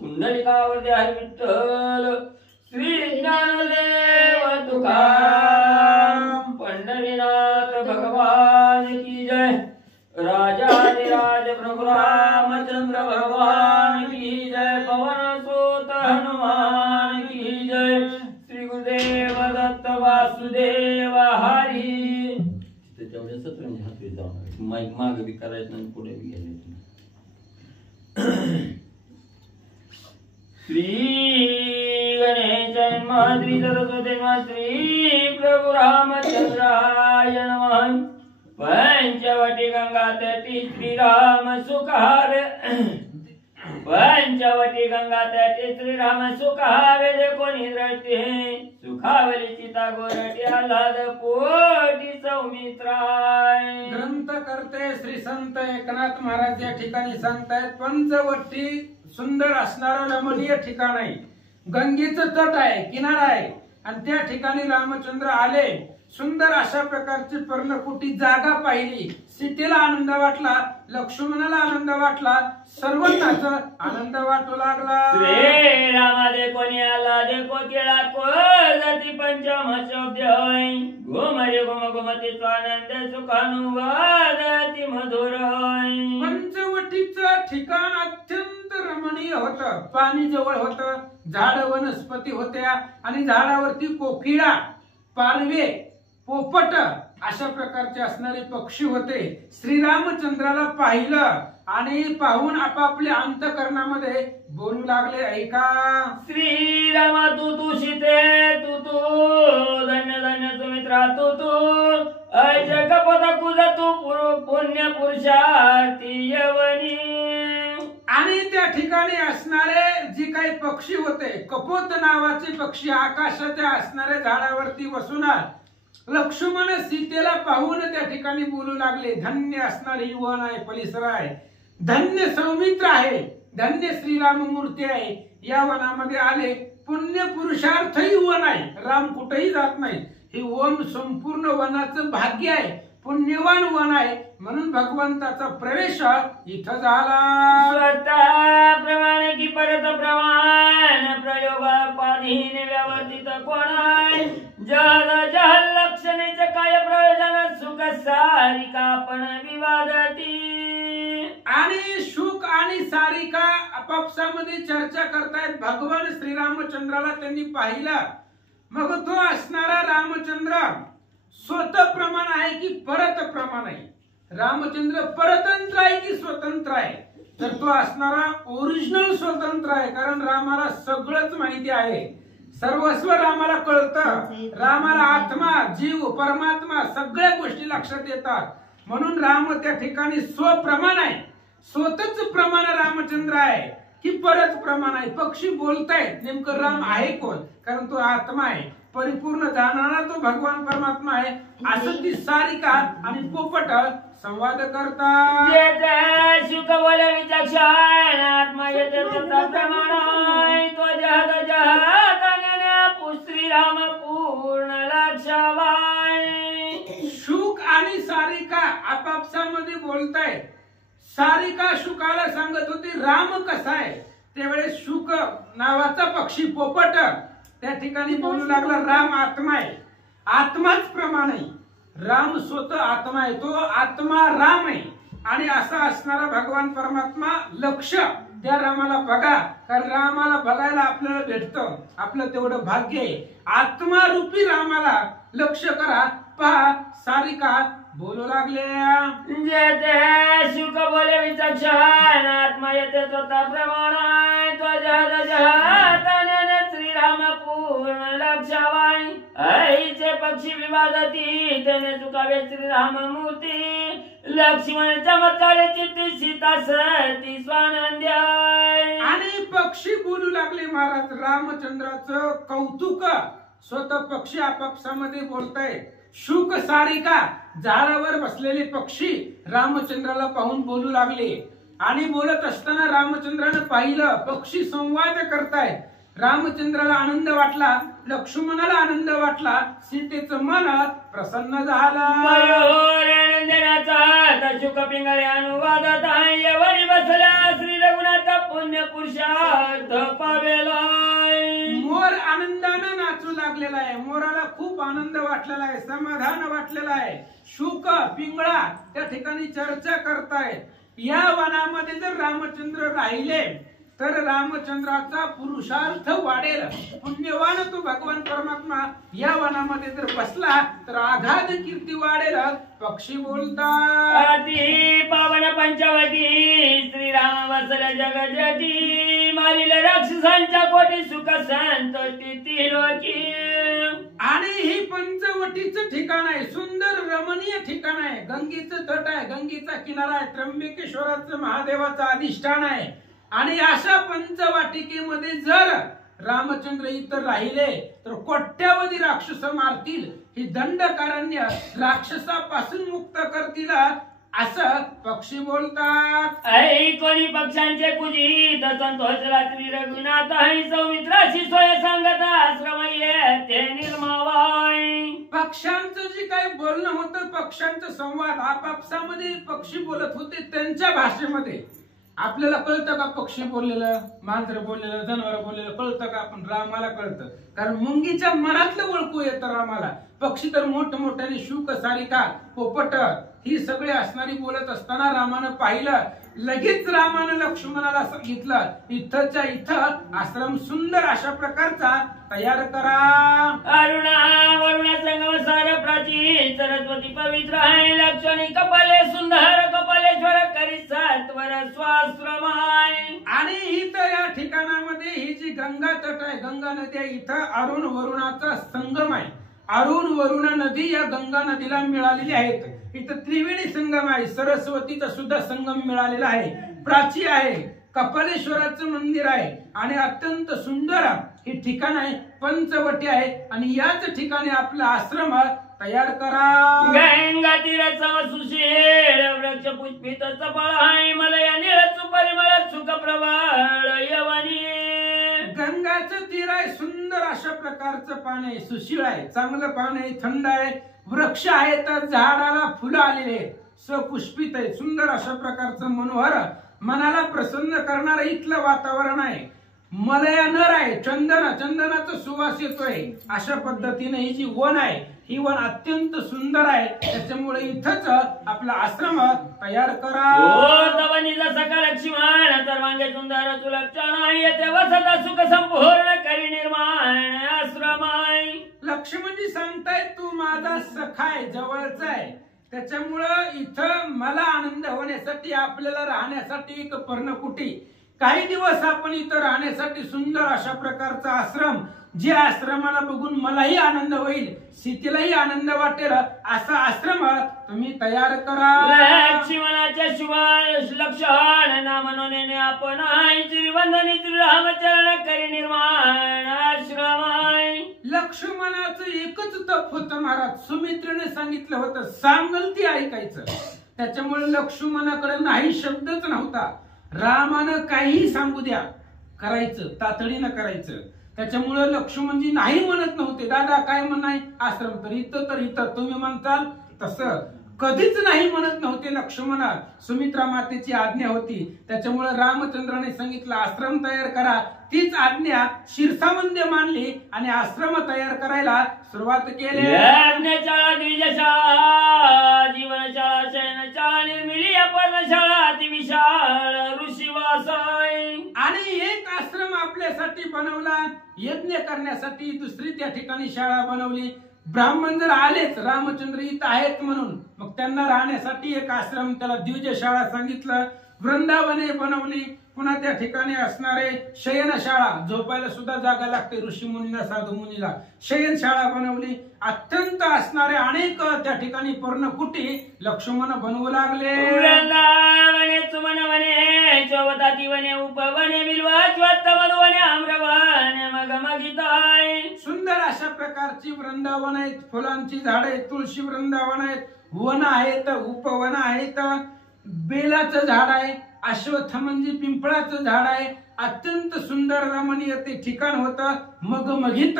पुंडलिकावरती हरी विठ्ठल श्री ज्ञानदेव तुकाराम पंढरीनाथ भगवान की जय राजाधिराज प्रभु रामचंद्र भगवान की जय पवन सुत हनुमान की जय श्री गुरुदेव दत्त वासुदेव हरी तेवढे सत्र हात जाऊन माईक मागे बी करायचं आणि पुढे बी घ्यायचं श्री गणेश नमः श्री सरस्वती नमः श्री प्रभु रामचंद्राय नमः पंचवटी गंगा तटी श्रीराम सुखावे पंचवटी गंगा तटी श्रीराम सुखावे देखो निद्रते सुखावली चिता गोरटी आल्हाद पोटी सौमित्राय ग्रंथ करते श्री संत एकनाथ महाराज या ठिकाणी सांगतायत पंचवटी सुंदर असणारं रमणीय ठिकाण आहे, गंगेचं तट आहे, किनारा आहे आणि त्या ठिकाणी रामचंद्र आले. सुंदर अशा प्रकारची पर्णकुटी जागा पाहिली. सीतेला आनंद वाटला, लक्ष्मणाला आनंद वाटला, सर्वांनाच आनंद वाटू लागला. श्री रामा देखो नियाला देखो केळा को जाती पंचम शब्द होय गोमरे गोम गोमती स्वानंद सुखानुवादती मधुर होय. पंचवटीचं ठिकाण अत्यंत रमणीय होतं. पाणी जवळ होतं, झाड वनस्पती होत्या आणि झाडावरती कोकिळा, पारवे, पोपट अशा प्रकारचे असणारे पक्षी होते. श्रीरामचंद्राला पाहिलं आणि पाहून आपापल्या अंतःकरणामध्ये बोलू लागले, ऐका श्रीरामा तू सीते तू धन्य धन्य सुमित्रा तू जगपदा कुजा तू पुण्य पुरुषार्थी यवनी. आणि त्या ठिकाणी असणारे जी काही पक्षी होते, कपोत नावाचे पक्षी आकाशाच्या असणाऱ्या झाडावरती बसून लक्ष्मण सीतेला पाहून त्या ठिकाणी बोलू लागले, धन्य असणारे युवन आहे, परिसर आहे, धन्य सौमित्र आहे, धन्य श्रीराम मूर्ती आहे. या वनामध्ये आले, पुण्य पुरुषार्थ वन आहे. राम कुठेही जात नाही. हे वन संपूर्ण वनाचं भाग्य आहे, पुण्यवान वन आहे. म्हणून भगवंताचा प्रवेश इथं झाला. स्वतः प्रमाणे की परत प्रमाण प्रयोगापाधीन व्यवस्थित कोण आहे. जल जहल लक्षणेच काय प्रयोजन सुख सारिका पण विवादती. आणि शुक आणि सारिका आपापसामध्ये चर्चा करतायत. भगवान श्रीरामचंद्राला त्यांनी पाहिलं. मग तो असणारा रामचंद्र स्वतः प्रमाण आहे की परत प्रमाण आहे. रामचंद्र परतंत्र आहे की स्वतंत्र आहे. तर तो असणारा ओरिजिनल स्वतंत्र आहे. कारण रामाला सगळंच माहिती आहे, सर्वस्व रामाला कळतं. रामाला आत्मा, जीव, परमात्मा सगळ्या गोष्टी लक्षात येतात. म्हणून राम त्या ठिकाणी स्वप्रमाण आहे. स्वतःच प्रमाण रामचंद्र आहे की परत प्रमाण आहे. पक्षी बोलतायत, नेमकं राम आहे कोण? कारण तो आत्मा आहे, परिपूर्ण जाणारा तो भगवान परमात्मा आहे. असं ती सारिका आणि पोपट संवाद करतात. सुख बोल विचक्षण आत्मा येते प्रमाण तो जहद जहत श्रीराम पूर्ण लक्षवाय. शुक आणि सारिका आपापसामध्ये बोलतायत. सारिका शुकाला सांगत होती राम कसा आहे. त्यावेळेस शुक नावाचा पक्षी पोपट त्या ठिकाणी बोलू लागला, राम आत्मा आहे, आत्माच प्रमाण आहे. राम स्वतः आत्मा आहे, तो आत्मा राम आहे. आणि असा असणारा भगवान परमात्मा लक्ष त्या रामाला बघा. कारण रामाला बघायला आपल्याला भेटतं, आपलं तेवढं भाग्य आहे. आत्मारूपी रामाला लक्ष करा. पहा सारिका बोलू लागले, सुख बोले विचक्षण आत्मा येते स्वतः प्रमाण तो जहद जहत श्रीराम पूर्ण लक्षवाय. ऐसे पक्षी विवादती त्याने चुकावे श्रीराम मूर्ती. लक्ष्मण चमत्कार चित्ती सीता सती स्वानंद्याय. आणि पक्षी बोलू लागले महाराज. रामचंद्राचं कौतुक स्वतः पक्षी आपापसामध्ये बोलताय. शुक सारिका झाडावर बसलेले पक्षी रामचंद्राला पाहून बोलू लागले. आणि बोलत असताना रामचंद्राने पाहिलं पक्षी संवाद करतायत. रामचंद्राला आनंद वाटला, लक्ष्मणाला आनंद वाटला, सीतेचं मन प्रसन्न झालं. मयूर आनंदनाचा शुक पिंगळे अनुवादात आहे. यवनी बसला श्री रघुनाथ पुण्य पुरुषार्थ पावेला. मोर आनंदानं नाचू लागलेला आहे. मोराला खूप आनंद वाटलेला आहे, समाधान वाटलेला आहे. शुक पिंगळा त्या ठिकाणी चर्चा करतायत. या वनामध्ये जर रामचंद्र राहिले तर रामचंद्राचा पुरुषार्थ वाढेल. पुण्यवान तो भगवान परमात्मा या वनामध्ये जर बसला तर आघात कीर्ती वाढेल. पक्षी बोलतात अति पावन पंचवटी श्रीराम वसले जगजटी. मारिल राक्षसांच्या कोटी सुख संतोषी त्रिलोकी. आणि ही पंचवटीचं ठिकाण आहे, सुंदर रमणीय ठिकाण आहे. गंगेचं तट आहे, गंगेचा किनारा आहे, त्र्यंबकेश्वराचं महादेवाचं अधिष्ठान आहे. आणि अशा पंचवाटिकेमध्ये जर रामचंद्र इतर राहिले तर कोट्यावधी राक्षस मारतील. ही दंडकारण्य राक्षसापासून मुक्त करतील असं पक्षी बोलतात. कोणी पक्षांचे कुजित संतोष रात्री रघुनाथ सौमित्राशी सोय सांगत आश्रम ते निर्मावाय. पक्षांचं जे काही बोलणं होतं, पक्षांचा संवाद आपापसामध्ये पक्षी बोलत होते त्यांच्या भाषेमध्ये. आपल्याला कळतं का पक्षी बोललेलं, मांजर बोललेलं, जनावर बोललेलं कळतं का? आपण रामाला कळतं, कारण मुंगीच्या मनातलं ओळखू येतं रामाला. पक्षी तर मोठमोठ्याने शुक, सारिका, पोपट ही सगळे असणारी बोलत असताना रामानं पाहिलं. लगेच रामानं लक्ष्मणाला सांगितलं इथंच्या इथं आश्रम सुंदर अशा प्रकारचा तयार करा. अरुणा वरुणा संगम सार प्राचीन सरस्वती पवित्र आहे. लक्ष्मणी कपाले सुंदर कपालेश्वर करी सत्वर स्वाश्रमाय. आणि ही तर या ठिकाणामध्ये ही जी गंगा तट आहे, गंगा नदी आहे, इथं अरुण वरुणाचा संगम आहे. अरुण वरुणा नदी या गंगा नदीला मिळालेली आहेत. इथं त्रिवेणी संगम आहे, सरस्वतीचा सुद्धा संगम मिळालेला आहे. प्राची आहे, कपालेश्वराचं मंदिर आहे आणि अत्यंत सुंदर हे ठिकाण आहे. पंचवटी आहे आणि याच ठिकाणी आपला आश्रम तयार करा. गंगा तीराचा सुशील वृक्ष पुष्पित सफळ आहे. मलया निळच परिमळ सुख प्रवाळ यवनी. गंगाचं तीर आहे, सुंदर अशा प्रकारचं पाणी आहे, सुशील आहे, चांगलं पाणी आहे, थंड आहे. वृक्ष आहेत, झाडाला फुलं आलेले आहेत, सपुष्पित आहे, सुंदर अशा प्रकारचं मनोहर मनाला प्रसन्न करणारं इथलं वातावरण आहे. मलया नर आहे, चंदनाचा सुवास येतोय. अशा पद्धतीने ही जी वन आहे ही वन अत्यंत सुंदर आहे. त्याच्यामुळे इथंच आपला आश्रम तयार करा. सका लक्ष्मण सर्वांगे सुंदर सुलक्षण येते वसत सुख संपूर्ण करी निर्माण आश्रम. लक्ष्मणजी सांगतायत तू माझा सखा आहे, जवळचा आहे. त्याच्यामुळं इथं मला आनंद होण्यासाठी आपल्याला राहण्यासाठी एक पर्णकुटी, काही दिवस आपण इथं राहण्यासाठी सुंदर अशा प्रकारचा आश्रम, जे आश्रमाला बघून मलाही आनंद होईल, सीतेलाही आनंद वाटेल असा आश्रम तुम्ही तयार करा. लक्ष्मणाच्या लक्षण नाम नोंदणे आपण श्रीवंदनी श्रीरामचरण करी निर्माण आश्रम. लक्ष्मणाचं एकच तप होतं महाराज, सुमित्रेने सांगितलं होतं सांगल ती ऐकायचं. त्याच्यामुळे लक्ष्मणाकडे नाही शब्दच नव्हता. रामानं काही सांगू द्या करायचं, तातडीनं करायचं. त्याच्यामुळे लक्ष्मणजी नाही म्हणत नव्हते. दादा काय म्हणाय, आश्रम तर इथं तुम्ही म्हणताल तसं कधीच नाही म्हणत नव्हते लक्ष्मण. सुमित्रा मातेची आज्ञा होती. त्याच्यामुळे रामचंद्राने सांगितलं आश्रम तयार करा. तीच आज्ञा शिरसावंद्य मानली आणि आश्रम तयार करायला सुरुवात केली. यज्ञशाळा, द्विजशाळा, जीवनशाळा, शयनशाळा, निर्मिली पर्णशाळा, अतिविशाळ ऋषिवास. आणि एक आश्रम आपल्यासाठी बनवला यज्ञ करण्यासाठी, दुसरी त्या ठिकाणी शाळा बनवली. ब्राह्मण जर आलेच रामचंद्र इथं आहेत म्हणून, मग त्यांना राहण्यासाठी एक आश्रम, त्याला द्विजशाळा सांगितलं. वृंदावने बनवली. पुन्हा त्या ठिकाणी असणारे शयनशाळा, झोपायला सुद्धा जागा लागते ऋषी मुनीला, साधू मुनीला. शयनशाळा बनवली. अत्यंत असणारे अनेक त्या ठिकाणी पर्णकुटी लक्ष्मण बनवू लागले. वृंदावने सुमनवने चौवताती वने उपवने बिल्वाच्वत्त मधुवने आम्रवने मगमगिताय. सुंदर अशा प्रकारची वृंदावन आहेत, फुलांची झाडे आहेत, तुळशी वृंदावन आहेत, वन आहेत, उपवन आहेत, बेलाचं झाड आहे, अश्वत्थ म्हणजे पिंपळाचं झाड आहे, अत्यंत सुंदर रमणीय ते ठिकाण होतं. मगमगीत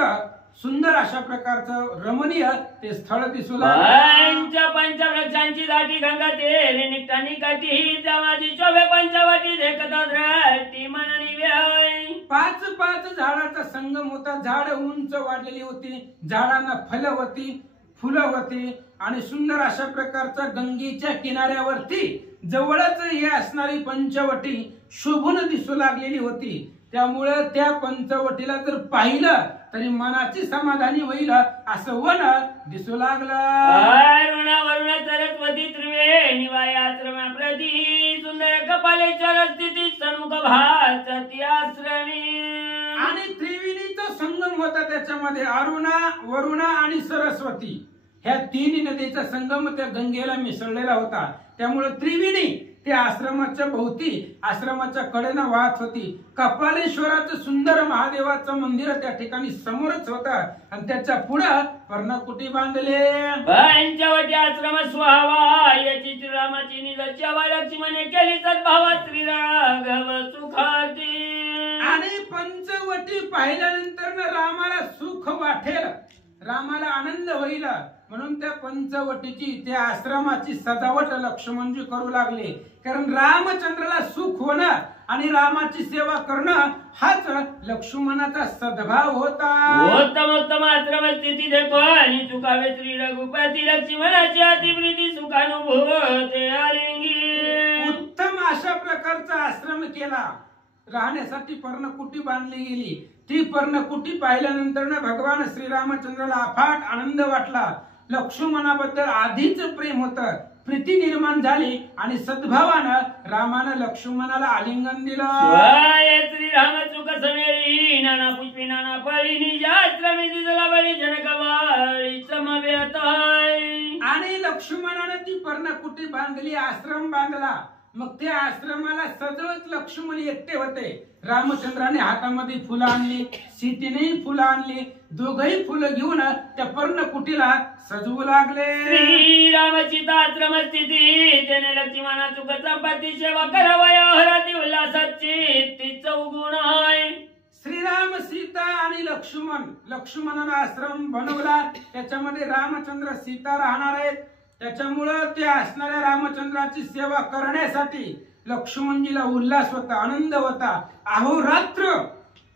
सुंदर अशा प्रकारचं रमणीय ते स्थळ दिसू लागलं. पंचवृक्षांची दाटी गंगा ते निकटानी काठी ही जमाची शोभे पंचवटी देखता दृष्टी मननी व्याय. 5 झाडाचा संगम होता. झाड उंच वाढलेली होती, झाडांना फलं होती, फुलं होती आणि सुंदर अशा प्रकारचा गंगेच्या किनाऱ्यावरती जवळच हे असणारी पंचवटी शोभून दिसू लागलेली होती. त्यामुळे त्या पंचवटीला जर पाहिलं तरी मनाची समाधानी होईल असं वन दिसू लागलं. वरुण सरस्वती त्रिवेणी वायाश्रम प्रती सुंदर कपालेश्वर स्थिती सन्मुख भासती आश्रमी. आणि त्रिवेणीचा संगम होता. त्याच्यामध्ये अरुणा, वरुणा आणि सरस्वती ह्या 3 नदीचा संगम त्या गंगेला मिसळलेला होता. त्यामुळे त्रिवेणी त्या आश्रमाच्या भोवती आश्रमाच्या कडेनं वाहत होती. कपालेश्वराचं सुंदर महादेवाचं मंदिर त्या ठिकाणी समोरच होतं आणि त्याच्या पुढं पर्णकुटी बांधले. पंचवटी आश्रम स्वावा याची श्रीरामाची निजाच्या लक्ष्मणे केली सद्भावा श्रीराघव सुखाती. आणि पंचवटी पाहिल्यानंतर रामाला सुख वाटेल, रामाला आनंद होईल म्हणून त्या पंचवटीची त्या आश्रमाची सजावट लक्ष्मणजी करू लागले. कारण रामचंद्राला सुख होणं आणि रामाची सेवा करणं हाच लक्ष्मणाचा सद्भाव होता. उत्तम आश्रम स्थिती देखो आणि चुकावे श्री रघुपती लक्ष्मणाची अतिप्रीती सुखानुभूते आलिंगी. उत्तम अशा प्रकारचा आश्रम केला. राहण्यासाठी पर्णकुटी बांधली गेली. ती पर्णकुटी पाहिल्यानंतर भगवान श्रीरामचंद्राला अफाट आनंद वाटला. लक्ष्मणाबद्दल आधीच प्रेम होतं, प्रीती निर्माण झाली आणि सद्भावानं रामानं लक्ष्मणाला आलिंगन दिलं. श्रीराम चुक समेळी नाना पुष्पी नाना फळी निजाश्रमी दिसला बळी जनकवाळी समवेत. आणि लक्ष्मणाने ती पर्णकुटी बांधली, आश्रम बांधला. मग त्या आश्रमाला सजवत लक्ष्मण एकटे होते. रामचंद्राने हातामध्ये फुलं आणली, सीतेनेही फुलं आणली. दोघही फुलं घेऊन त्या पर्णकुटीला सजवू लागले. श्रीरामची आश्रम स्थिती त्याने लक्ष्मणा चुक संपत्ती सेवा करावया हराती उल्हासाची ती चौगुण आहे. श्रीराम, सीता आणि लक्ष्मणाने आश्रम बनवला. त्याच्यामध्ये रामचंद्र, सीता राहणार आहेत. त्याच्यामुळं ते असणाऱ्या रामचंद्राची सेवा करण्यासाठी लक्ष्मणजीला उल्हास होता, आनंद होता. अहोरात्र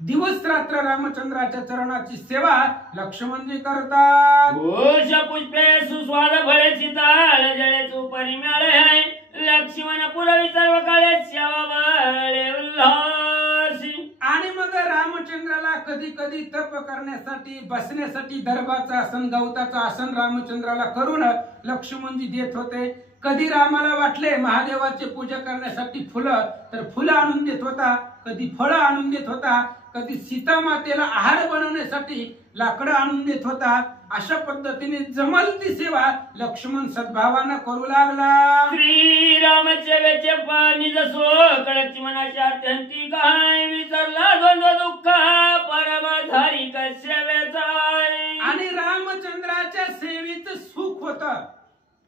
दिवस रात्र रामचंद्राच्या चरणाची सेवा लक्ष्मणजी करतात. घोष पुष्पे सुस्वाद फळे सीताळ जळे सुपरी मिळाले आहे. लक्ष्मण पुरवी सर्व काळे सेवा बळे उल्हासी. आणि मग रामचंद्राला कधी कधी तप करण्यासाठी बसण्यासाठी दर्भाचं आसन, गवताचं आसन रामचंद्राला करून लक्ष्मणजी देत होते. कधी रामाला वाटले महादेवाची पूजा करण्यासाठी फुलं तर फुलं आणून देत होता, कधी फळं आणून देत होता, कधी सीता मातेला आहार बनवण्यासाठी लाकडं आणून देत होता. अशा पद्धतीने जमल ती सेवा लक्ष्मण सद्भावानं करू लागला. श्रीरामचे वेचे निज शोक लक्ष्मणाच्या अत्यंती काय विसरला द्वंद्व दुःख परमाधारी सेवेचा. आणि रामचंद्राच्या सेवेचं सुख होतं,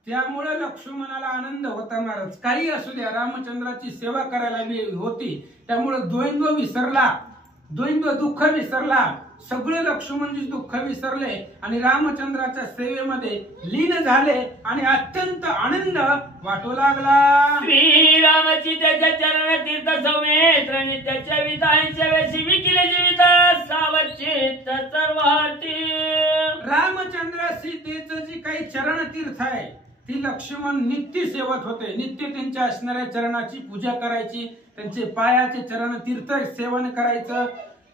त्यामुळे लक्ष्मणाला आनंद होता. महाराज काही असू द्या, रामचंद्राची सेवा करायला वेळ होती. त्यामुळे द्वंद्व विसरला, द्वंद्व दुःख विसरला. सगळे लक्ष्मणजी दुःख विसरले आणि रामचंद्राच्या सेवेमध्ये लीन झाले आणि अत्यंत आनंद वाटू लागला. श्रीरामची त्याच्या चरण तीर्थ सौमित्र नित्याच्या विधांच्या वेशी विकिले जीवित सावचित सर्वार्थी. रामचंद्र सीतेचं जी काही चरण तीर्थ आहे ती लक्ष्मण नित्य सेवत होते. नित्य त्यांच्या असणाऱ्या चरणाची पूजा करायची, त्यांचे पायाचे चरण तीर्थ सेवन करायचं.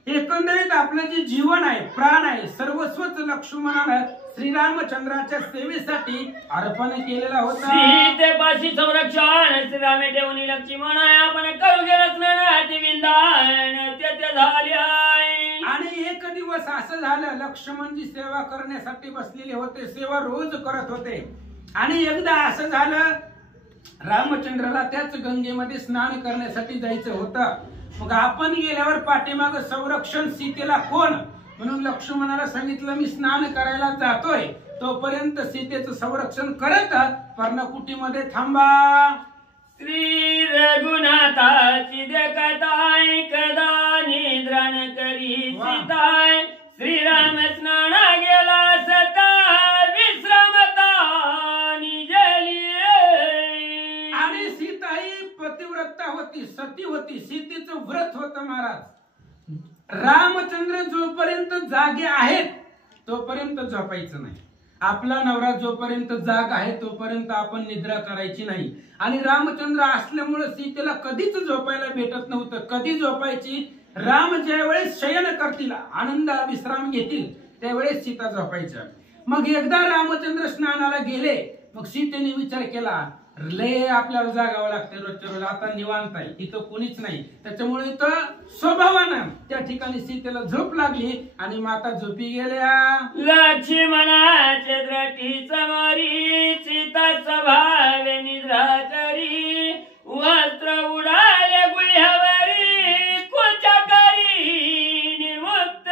एकंदरीत आपलं जे जीवन आहे, प्राण आहे, सर्वस्वच लक्ष्मणानं श्रीरामचंद्राच्या सेवेसाठी अर्पण केलेला होता. सीतेपाशी संरक्षण श्रीरामे ठेवून लक्ष्मण आपण करू गेलं विंदान त्याच्या झाल्या. आणि एक दिवस असं झालं, लक्ष्मणजी सेवा करण्यासाठी बसलेले होते, सेवा रोज करत होते. आणि एकदा असं झालं, रामचंद्राला त्याच गंगेमध्ये स्नान करण्यासाठी जायचं होतं. मग आपण गेल्यावर पाठीमाग संरक्षण सीतेला कोण म्हणून लक्ष्मणाला सांगितलं, मी स्नान करायला जातोय, तोपर्यंत सीतेचं संरक्षण करत पर्णकुटीमध्ये थांबा. श्री रघुनाथाची देखताय कदा निद्रण करी सीताय श्रीराम स्नाना गेला सता विश्रामता निजली आणि सीता ही पतिव्रता होती, सती होती, सीतेचं व्रत होतं महाराज। रामचंद्र जोपर्यंत जागे आहेत तोपर्यंत झोपायचं नाही, आपला नवरा जोपर्यंत जाग आहे तोपर्यंत आपण निद्रा करायची नाही। आणि रामचंद्र असल्यामुळे सीतेला कधीच झोपायला भेटत नव्हतं। कधी झोपायची? राम ज्यावेळेस शयन करतील, आनंद विश्राम घेतील, त्यावेळेस सीता झोपायच्या। मग एकदा रामचंद्र स्नानाला गेले, मग सीतेने विचार केला लय आपल्याला जागावं लागते रोजच्या रोज, आता निवांत आहे, इथं कोणीच नाही, त्याच्यामुळे इथं स्वभावानं त्या ठिकाणी सीतेला झोप लागली आणि माता झोपी गेल्या। लक्ष्मणाचे द्रटी समोरी सीता स्वभावे निद्रा करी वस्त्र उडाले गुह्यावरी कुचा करी निर्मुक्त।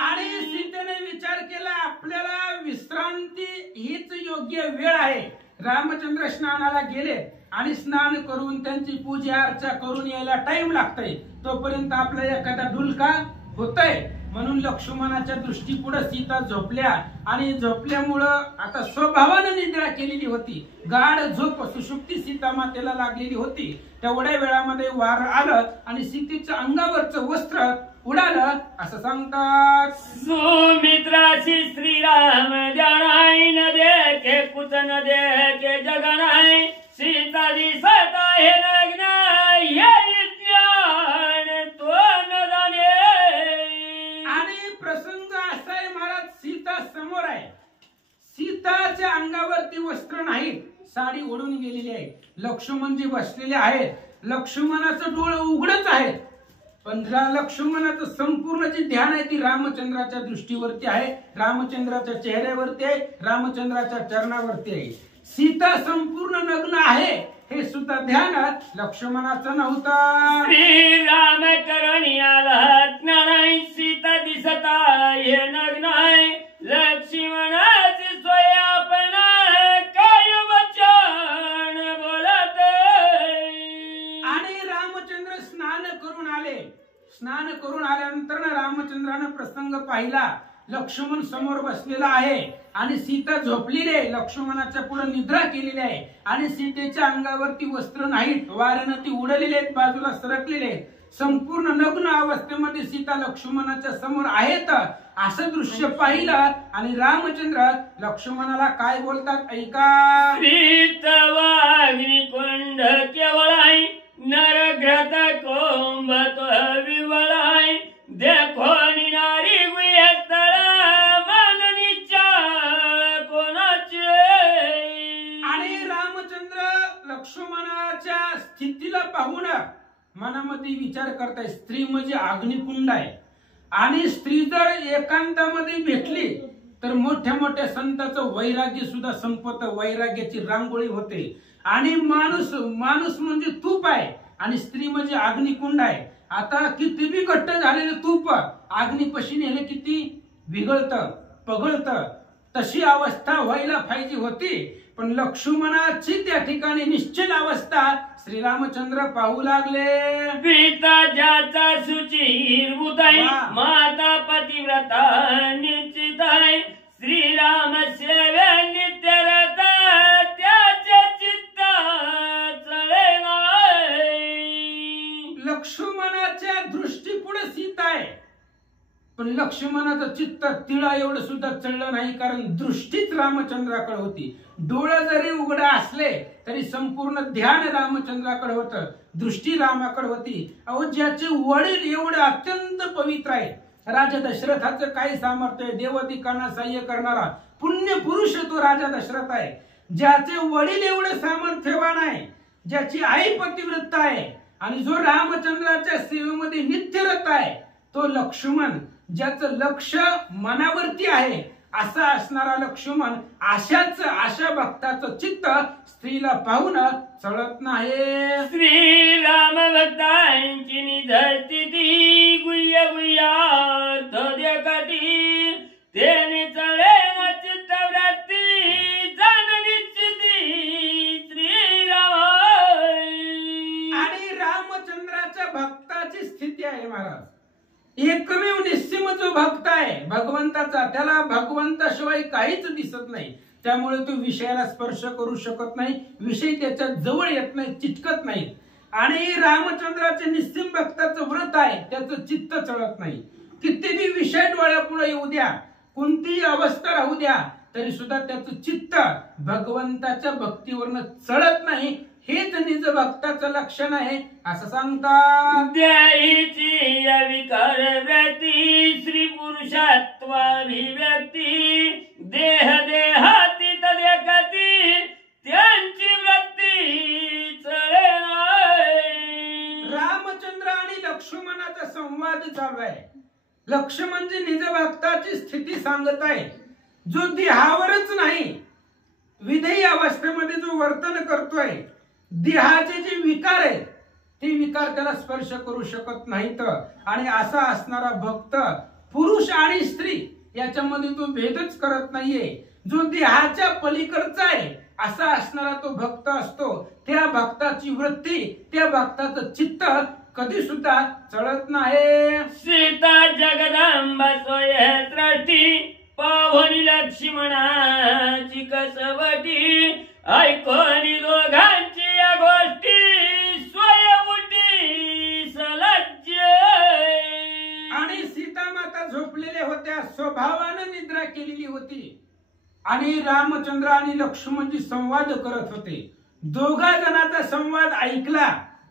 आणि सीतेने विचार केला आपल्याला विश्रांती हीच योग्य वेळ आहे। रामचंद्र स्नानाला गेले आणि स्नान करून त्यांची पूजा अर्चा करून यायला टाइम लागतोय, तोपर्यंत आपला एखादा डुलका होतय। म्हणून लक्ष्मणाच्या दृष्टीपुढे सीता झोपल्या आणि झोपल्यामुळं आता स्वभावानं निद्रा केलेली होती, गाढ झोप सुषुप्ती सीता मातेला लागलेली होती। तेवढ्या वेळामध्ये वार आलं आणि सीतेच्या अंगावरचं वस्त्र उडालं असं सांगतात। सुमित्राशी श्रीराम जाणाय न देखे कुछ न देखे जगनाय सीता दिसत आहे नग्न हे ज्ञान तो न जाणे। आणि प्रसंग असा आहे महाराज, सीता समोर आहे, सीताच्या अंगावरती वस्त्र नाही, साडी ओढून गेलेली आहे। लक्ष्मणजी बसलेले आहेत, लक्ष्मणाचं डोळे उघडच आहे, पण लक्ष्मणाचं संपूर्ण जे ध्यान आहे ती रामचंद्राच्या दृष्टीवरती आहे, रामचंद्राच्या चेहऱ्यावरती आहे, रामचंद्राच्या चरणावरती आहे। सीता संपूर्ण नग्न आहे हे सुद्धा ध्यान लक्ष्मणाचं नव्हतं। श्रीराम करण्याला नाही सीता दिसत आहे नग्न आहे लक्ष्मणाची सोय आपण काय वचन बोलत। आणि रामचंद्र स्नान करून आले, स्नान करून आल्यानंतर रामचंद्राने प्रसंग पाहिला, लक्ष्मण समोर बसलेला आहे आणि सीता झोपलेली आहे, लक्ष्मणाच्या पुढे निद्रा केलेली आहे आणि सीतेच्या अंगावरती वस्त्र नाहीत, वाऱ्यानं ती उडलेली आहेत, बाजूला सरकलेले आहेत, संपूर्ण नग्न अवस्थेमध्ये सीता लक्ष्मणाच्या समोर आहेत। असं दृश्य पाहिलं आणि रामचंद्र लक्ष्मणाला काय बोलतात ऐका। कुंड केवळाय नरग्रत कोंबत विवळाय देखो नारी गुह्यस्थळ मननीच्या कोणाचे। आणि रामचंद्र लक्ष्मणाच्या स्थितीला पाहून मनामध्ये विचार करताय, स्त्री म्हणजे अग्निकुंड आहे आणि स्त्री जर एकांतामध्ये भेटली तर मोठ्या मोठ्या संतांचं वैराग्य सुद्धा संपत, वैराग्याची रांगोळी होते। आणि माणूस म्हणजे तूप आहे आणि स्त्री म्हणजे अग्निकुंड आहे। आता किती बी घट्ट झालेलं तूप अग्निपशी नेलं किती विघळतं पगळतं, तशी अवस्था व्हायला पाहिजे होती, पण लक्ष्मणाची त्या ठिकाणी निश्चित अवस्था श्रीरामचंद्र पाहू लागले। पिता ज्याचा सुचिरभूत आहे माता पतिव्रता निश्चित आहे श्रीराम सेवे नित्यरत त्याचे चित्त चळे नाही। लक्ष्मणाच्या दृष्टीपुढे सीता आहे, पण लक्ष्मणाचं चित्त तिळा एवढं सुद्धा चढलं नाही, कारण दृष्टीच रामचंद्राकडे होती। डोळे जरी उघडे असले तरी संपूर्ण ध्यान रामचंद्राकडे होतं, दृष्टी रामाकडे होती। अहो ज्याचे वडील एवढे अत्यंत पवित्र आहे, राजा दशरथाचं काय सामर्थ्य आहे, देवदिकांना सहाय्य करणारा पुण्य पुरुष तो राजा दशरथ आहे। ज्याचे वडील एवढे सामर्थ्यवान आहे, ज्याची आई पतिव्रत आहे आणि जो रामचंद्राच्या सेवेमध्ये नित्यरत आहे तो लक्ष्मण, ज्याचं लक्ष मनावरती आहे असा असणारा लक्ष्मण, अशा भक्ताचं चित्त स्त्रीला पाहून चळत नाही। श्रीराम भक्तांची निधती ती गुह्य गुह्यार्थ देखती तेने चळे न चित्तवृत्ती जाण निश्चिती श्रीराम एकमेव निस्सीम जो भक्त आहे भगवंताचा, त्याला भगवंताशिवाय काहीच दिसत नाही, त्यामुळे तो विषयाला स्पर्श करू शकत नाही, विषय त्याच्या जवळ येत नाही, चिटकत नाही. आणि रामचंद्राचे निस्सीम भक्ताचं व्रत आहे, त्याचं चित्त चढत नाही. कितीही विषय डोळ्यापुढे येऊ द्या, कोणतीही अवस्था राहू द्या, तरी सुद्धा त्याचं चित्त भगवंताच्या भक्तीवरनं चढत नाही. हेच निज भक्ताचं लक्षण आहे असं सांगतात. द्यायची या विकार व्रती श्री पुरुषत्वाभिव्यक्ती देह देहाती तदेकती त्यांची वृत्ती चळे नाही. रामचंद्र आणि लक्ष्मणाचा संवाद चालू आहे. लक्ष्मणजी निज भक्ताची स्थिती सांगत आहे. जो देहावरच नाही, विधेयी अवस्थेमध्ये जो वर्तन करतोय, देहाचे जे विकार आहे ते विकार त्याला स्पर्श करू शकत नाहीत. आणि असा असणारा भक्त पुरुष आणि स्त्री याच्यामध्ये तो भेदच करत नाहीये. जो देहाच्या पलीकडचा आहे असा असणारा तो भक्त असतो. त्या भक्ताची वृत्ती, त्या भक्ताचं चित्त कधी सुद्धा चढत नाही. सीता जगदंबा सोय त्रटी पावनी लक्ष्मणाची कसवटी ऐकोनी दोघांची या गोष्टी स्वयंमुठी सलज्ज. आणि सीता माता झोपलेल्या होत्या, स्वभावानं निद्रा केलेली होती. आणि रामचंद्र आणि लक्ष्मणजी संवाद करत होते. दोघा जणांचा संवाद ऐकला.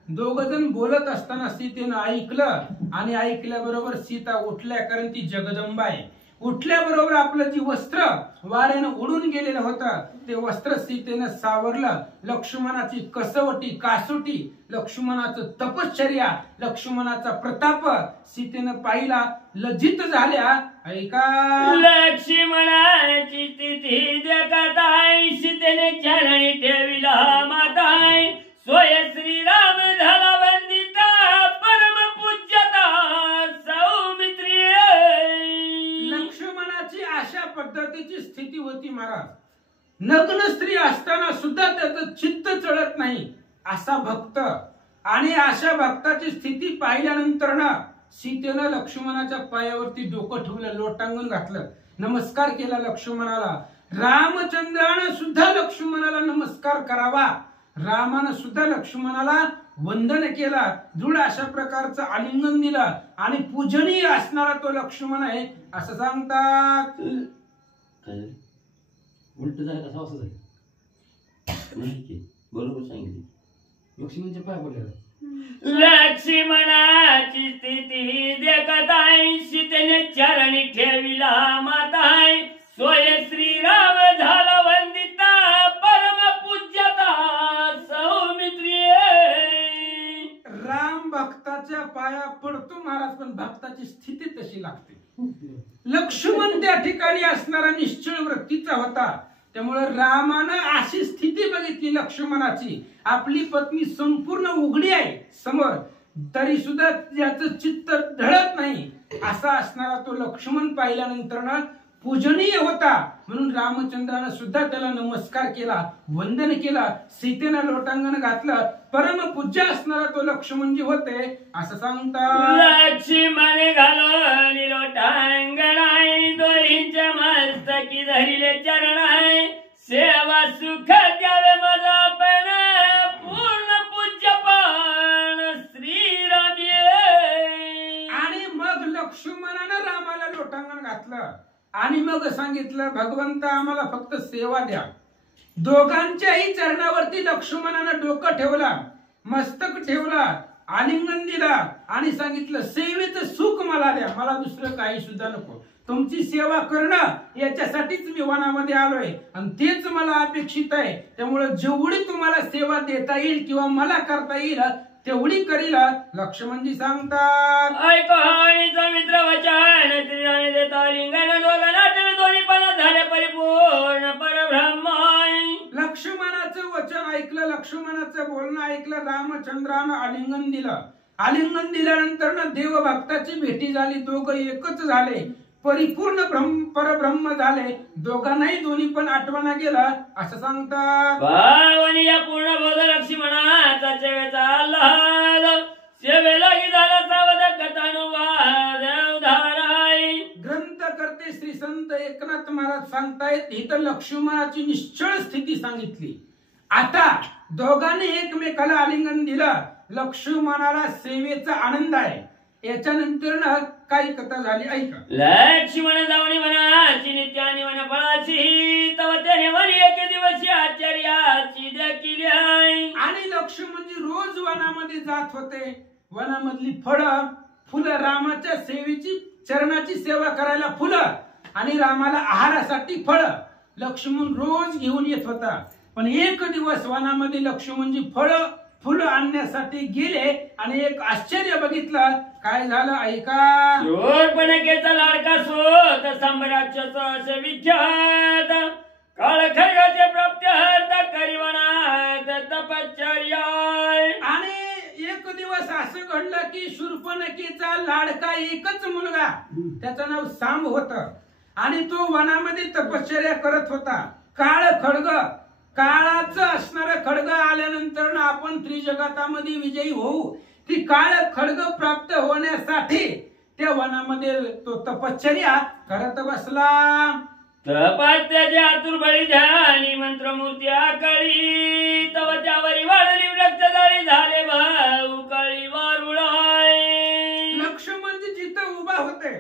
दोघ जण बोलत असताना सीतेनं ऐकलं आणि ऐकल्याबरोबर सीता उठल्या, कारण ती जगदंबा आहे. उठल्याबरोबर आपलं जी वस्त्र वाऱ्यानं उडून गेलेलं होतं ते वस्त्र सीतेनं सावरलं. लक्ष्मणाची कसवटी कासोटी, लक्ष्मणाचं तपश्चर्या, लक्ष्मणाचा प्रताप सीतेनं पाहिला, लज्जित झाल्या. ऐका लक्ष्मणाची स्थिती देखताय सीतेने चरणी ठेविला माताय सोय श्रीराम झाला वंदिता परम पूज्यता सौमित्री. लक्ष्मणाची अशा पद्धतीची स्थिती होती महाराज. नग्न स्त्री असताना सुद्धा त्याचं चित्त चढत नाही असा भक्त. आणि अशा भक्ताची स्थिती पाहिल्यानंतर ना सीतेनं लक्ष्मणाच्या पायावरती डोकं ठेवलं, लोटांगण घातलं, नमस्कार केला लक्ष्मणाला. रामचंद्रानं सुद्धा लक्ष्मणाला नमस्कार करावा, रामानं सुद्धा लक्ष्मणाला वंदन केला, दृढ अशा प्रकारचं आलिंगन दिलं आणि पूजनीय असणारा तो लक्ष्मण आहे असं सांगतात. उलट झालं कसं असं झालं नाही की बरोबर सांगितलं. लक्ष्मणच्या पाय पडले. लक्ष्मणाची स्थिती देखताय सीतेने चरणी ठेविला माताय सोय श्रीराम झाला वंदिता परम पूज्यता सौमित्री. राम भक्ताच्या पाया पडतो महाराज, पण भक्ताची स्थिती तशी लागते. लक्ष्मण त्या ठिकाणी असणारा निश्चळ वृत्तीचा होता, त्यामुळे रामानं अशी स्थिती बघितली लक्ष्मणाची. आपली पत्नी संपूर्ण उघडी आहे समोर, तरी सुद्धा त्याचं चित्त ढळत नाही असा असणारा तो लक्ष्मण पाहिल्यानंतर ना पूजनीय होता. म्हणून रामचंद्रानं सुद्धा त्याला नमस्कार केला, वंदन केला, सीतेनं लोटांगण घातलं. परम पूज्य असणारा तो लक्ष्मण जे होते असं सांगतात. लक्ष्मण घालून लोटांगणाय दोहींच्या मस्तकी धरिले चरणाय सेवा सुख द्यावे माझा पण पूर्ण पूज्यपण श्रीराम. आणि मग लक्ष्मणानं रामाला लोटांगण घातलं आणि मग सांगितलं, भगवंत आम्हाला फक्त सेवा द्या. दोघांच्याही चरणावरती लक्ष्मणानं डोकं ठेवला, मस्तक ठेवला, आलिंगन दिला आणि सांगितलं सेवेचं सुख मला द्या, मला दुसरं काही सुद्धा नको. तुमची सेवा करणं याच्यासाठीच मी वनामध्ये आलोय आणि तेच मला अपेक्षित आहे. त्यामुळे जेवढी तुम्हाला सेवा देता येईल किंवा मला करता येईल तेवढी करील. लक्ष्मणजी सांगतात. ऐको हानीचा मित्र वचन श्रीराने देता लिंगन दोघांना दोन्ही पण झाले परिपूर्ण परब्रह्म. लक्ष्मणाचं वचन ऐकलं, लक्ष्मणाचं बोलणं ऐकलं, रामचंद्रानं आलिंगन दिलं. आलिंगन दिल्यानंतर ना देवभक्ताची भेटी झाली, दोघं एकच झाले, परिपूर्ण परब्रह्म झाले. दोघांनाही दोन्ही पण आठवणा गेला असं सांगतात. भावनी या पूर्ण बोध लक्ष्मणाचा सेवेचा आल्हाद सेवेला झाला सावध कथानुवाद संत एकनाथ महाराज सांगतायत इथं लक्ष्मणाची निश्चळ स्थिती सांगितली. आता दोघांनी एकमेकाला आलिंगन दिलं. लक्ष्मणाला सेवेचा आनंद आहे. याच्यानंतर ना काही कथा झाली ऐका. लक्ष्मण जाऊन वनाची नित्याने वन फळाची तव त्याने वनी एक दिवशी आचार्याची देखील आहे. आणि लक्ष्मणजी रोज वनामध्ये जात होते. वनामधली फळं फुलं रामाच्या सेवेची चरणाची सेवा करायला फुलं आणि रामाला आहारासाठी फळं लक्ष्मण रोज घेऊन येत होता. पण एक दिवस वनामध्ये लक्ष्मणजी फुलं आणण्यासाठी गेले आणि एक आश्चर्य बघितलं. काय झालं ऐका. शूर्पणखेचा लाडका सोत साम्राज्याचा असे विख्यात काळखड्गाचे प्राप्त्यर्थ करिवनात तपश्चर्या. आणि एक दिवस असं घडलं की शूर्पणखेचा लाडका एकच मुलगा त्याचं नाव सांब होतं आणि तो वनामध्ये तपश्चर्या करत होता. काळाचं असणारं खड्ग आल्यानंतर आपण त्रिजगतामध्ये विजयी होऊ. ती काळ खड्ग प्राप्त होण्यासाठी त्या वनामध्ये तो तपश्चर्या करत बसला. तपात्याचे आतुर बळी ध्यानी मंत्रमूर्ती आकाळी तव त्यावरी वाढली वृक्ष जाळी झाले भाऊ काळी वारुळाय. लक्ष्मण जिथं उभा होते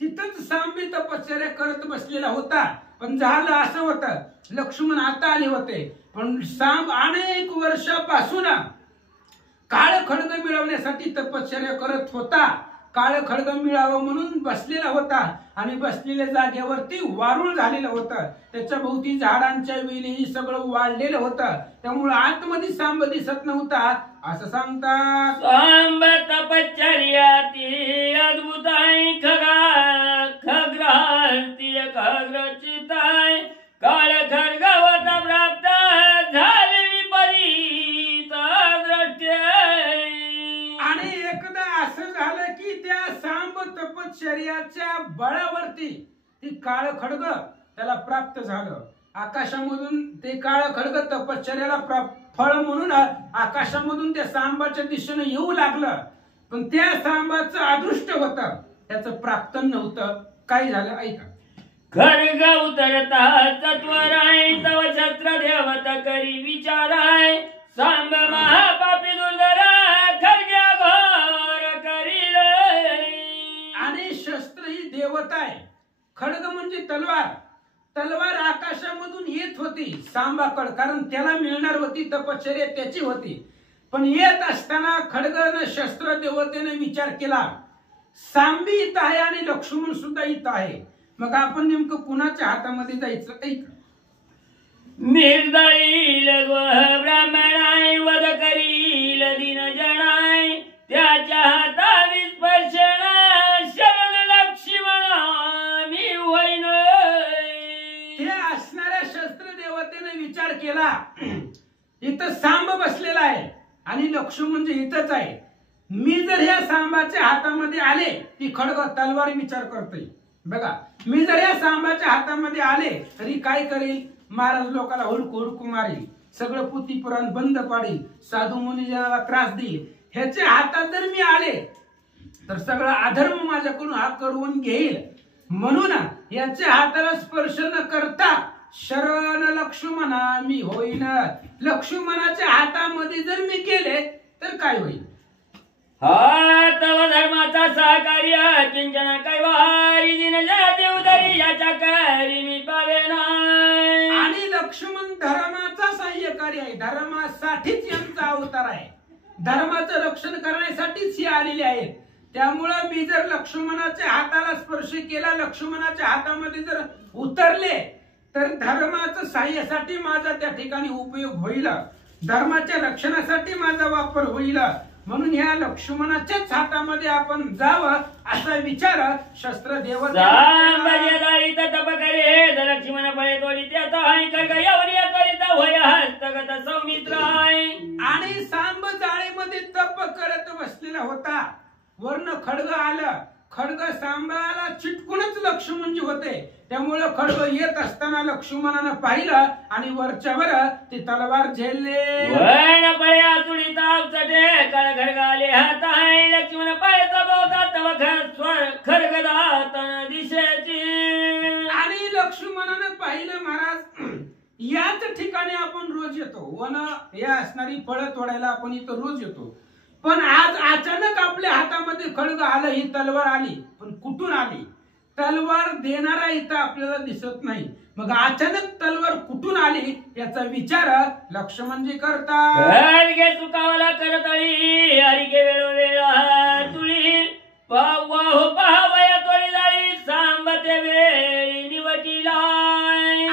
तिथंच सांबी तपश्चर्या करत बसलेला होता. पण झालं असं होतं लक्ष्मण आता आले होते पण सांब अनेक वर्षापासून काळ खड्ग मिळवण्यासाठी तपश्चर्या करत होता. काळ खड्ग मिळावं म्हणून बसलेला होता आणि बसलेल्या जागेवरती वारुळ झालेलं होतं. त्याच्या भोवती झाडांच्या वेली सगळं वाढलेलं होतं. त्यामुळे आतमध्ये सांब दिसत नव्हता असं सांगतात. सांब तपश्चर्याती अद्भुत आहे खग्रचिताय काळ खड्गवत प्राप्त झाले विपरीत दृष्ट्या. आणि एकदा असं झालं की त्या सांब तपश्चर्याच्या बळावरती ती काळ खड्ग त्याला प्राप्त झालं. आकाशामधून ते काळ खड्ग तपश्चर्याला फळ म्हणून आकाशामधून त्या सांबाच्या दिशेने येऊ लागलं. पण त्या सांबाचं अदृष्ट होतं त्याचं प्राप्तन नव्हतं. काय झालं ऐका. खड्ग उतरता तत्वराय तव शस्त्र देवता करी विचाराय सांब महापापी दुर्धरा खड्ग्या घोर करील. आणि शस्त्र ही देवता आहे. खड्ग म्हणजे तलवार आकाशामधून येत होती सांबाकड कारण त्याला मिळणार होती तपश्चर्या त्याची होती. पण येत असताना खड्गानं शस्त्र देवतेने विचार केला सांबी इथं आहे आणि लक्ष्मण सुद्धा इथं आहे. मग आपण नेमकं कुणाच्या हातामध्ये जायचं ऐका. निर्दळील ब्राह्मणाय वध करील दिन जनाय त्याच्या हातावी स्पर्शना शरण लक्ष्मणा मी होईन. ते असणाऱ्या शस्त्र देवतेने विचार केला इथं सांब बसलेला आहे आणि लक्ष्मण म्हणजे इथंच आहे. मी जर ह्या सांबाच्या हातामध्ये आले ती खड्ग तलवार विचार करतोय बघा. मी जर या सांबाच्या हातामध्ये आले तरी काय करेल महाराज लोकांना हुडकू मारेल. सगळं पुती पुराण बंद पाडेल. साधू मुनिजनाला त्रास देईल. ह्याच्या हातात जर मी आले तर सगळं अधर्म माझ्याकडून हा करून घेईल. म्हणून याच्या हाताला स्पर्श न करता शरण लक्ष्मणा मी होईन. लक्ष्मणाच्या हातामध्ये जर मी केले तर काय होईल. हा तव धर्माचा सहकार्य किंचन कैवारी दिन जनाते उदरी याच्या करी मी पावे नाही. आणि लक्ष्मण धर्माचा सहाय्यकारी आहे. धर्मासाठीच यांचा अवतार आहे. धर्माचं रक्षण करण्यासाठीच हे आलेले आहेत. त्यामुळं मी जर लक्ष्मणाच्या हाताला स्पर्श केला लक्ष्मणाच्या हातामध्ये जर उतरले तर धर्माचं सहाय्यासाठी माझा त्या ठिकाणी उपयोग होईल. धर्माच्या रक्षणासाठी माझा वापर होईल. म्हणून या लक्ष्मणाच्याच हातामध्ये आपण जावं असा विचार शस्त्र देवता तप करे लक्ष्मण फळे तोडी त्याचा होय हस्तगत सौमित्र. आणि सांब जाळीमध्ये तप करत बसलेला होता. वर्ण खड्ग आलं. खड्ग सांबाला चिटकूनच लक्ष्मणजी होते. त्यामुळे खड्ग येत असताना लक्ष्मणानं पाहिलं आणि वरच्यावर ती तलवार झेलले. वर्ण पळे आतुडी ताप चटे काळ खड्ग आले हात आहे लक्ष्मण पायाचा बोता तव खड्ग दातन दिशेची. आणि लक्ष्मणानं पाहिलं महाराज याच ठिकाणी आपण रोज येतो, वन या असणारी फळं तोडायला आपण इथं रोज येतो, पण आज अचानक आपल्या हातामध्ये खड्ग आलं, ही तलवार आली, पण कुठून आली? तलवार देणारा इथं आपल्याला दिसत नाही, मग अचानक तलवार कुठून आली याचा विचार लक्ष्मणजी करतात. हरगे सुकावला करतळी हरिके वेळोवेळा तुळी वाहो पहावया तोळी जाळी सांबते वेळी निवटीला.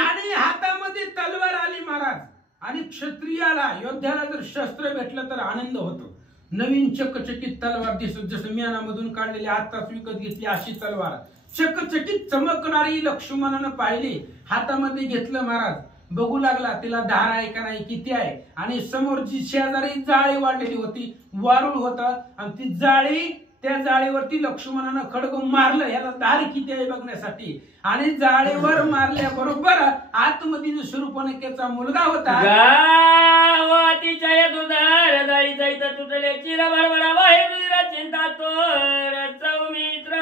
आणि हातामध्ये तलवार आली महाराज, आणि क्षत्रियाला योद्ध्याला जर शस्त्र भेटलं तर आनंद होतो. नवीन चकचकीत तलवार दिसत, जसं म्यानामधून काढलेली आत्ताच विकत घेतली अशी तलवार चकचकीत चमकणारी लक्ष्मणानं पाहिली, हातामध्ये घेतलं महाराज, बघू लागला तिला धार आहे का नाही, किती आहे, आणि समोरची शेजारी जाळी वाढलेली होती, वारुळ होता, आणि ती जाळी, त्या जाळीवरती लक्ष्मणानं खड्ग मारलं याला धार किती आहे बघण्यासाठी, आणि जाळीवर मारल्याबरोबर आतमध्ये जो शूर्पणखेचा मुलगा होता गावातीच्या दुधार जाळीचा इथं तुटले चिरा बडबडा वाहिरुद्र चिंता तोर सौमित्र.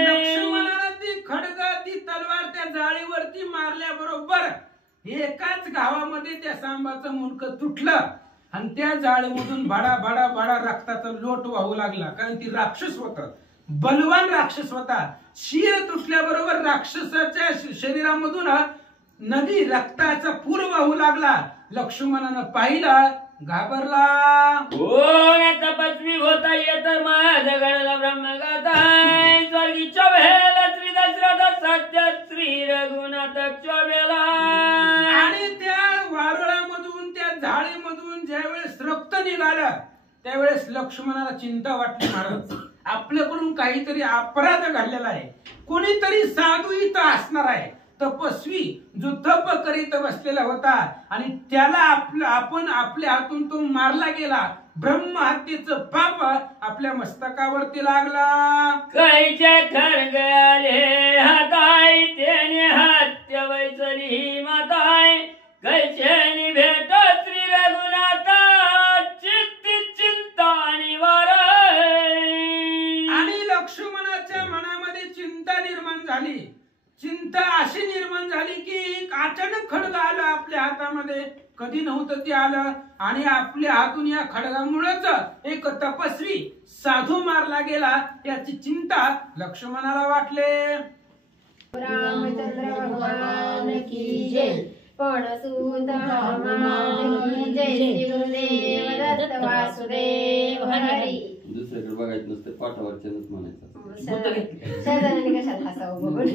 लक्ष्मणानं ती खड्ग, ती तलवार त्या जाळीवरती मारल्याबरोबर एकाच गावामध्ये त्या सांबाचं मुंडकं तुटलं, आणि त्या जाळीमधून भाडा भाडा भाडा रक्ताचा लोट वाहू लागला, कारण ती राक्षस होता, बलवान राक्षस होता. शिर तुटल्याबरोबर राक्षसाच्या शरीरामधून नदी रक्ताचा पूर वाहू लागला. लक्ष्मणानं पाहिलं, घाबरला. कोण तपस्वी होता येत माझ्या गडाला ब्रह्मगाताय स्वर्गी चोभेला श्री दशरथ सत्य श्री रघुनाथ चोभेला. आणि त्या वारुळामधून, त्या झाडीमधून ज्यावेळेस रक्त निघालं त्यावेळेस लक्ष्मणाला चिंता वाटली, महाराज आपल्याकडून काहीतरी अपराध घडलेला आहे, कोणीतरी साधू इथं असणार आहे, तपस्वी जो तप करीत बसलेला होता, आणि त्याला आपण आपल्या हातून तो मारला गेला, ब्रह्महत्येचं पाप आपल्या मस्तकावरती लागला. कैचे खरग आले हाताय त्याने हत्या वैचली माताय कैचे भेट श्री रघुनाथ चित्ती चिंता निवार. आणि लक्ष्मणाच्या मनामध्ये चिंता निर्माण झाली. चिंता अशी निर्माण झाली की अचानक खड्ग आलं आपल्या हातामध्ये, कधी नव्हतं ते आलं, आणि आपल्या हातून या खड्गामुळेच एक तपस्वी साधू मारला गेला याची चिंता लक्ष्मणाला वाटले. रामचंद्र भगवान की जय. पणसूत हनुमान की जय. श्री गुरुदेव दत्त वासुदेव हरी. दुसऱ्याकडे बघायचं नसतं, पाठावरच्यानंच म्हणायचं. शेजाऱ्याने कशाला हसावं बघून.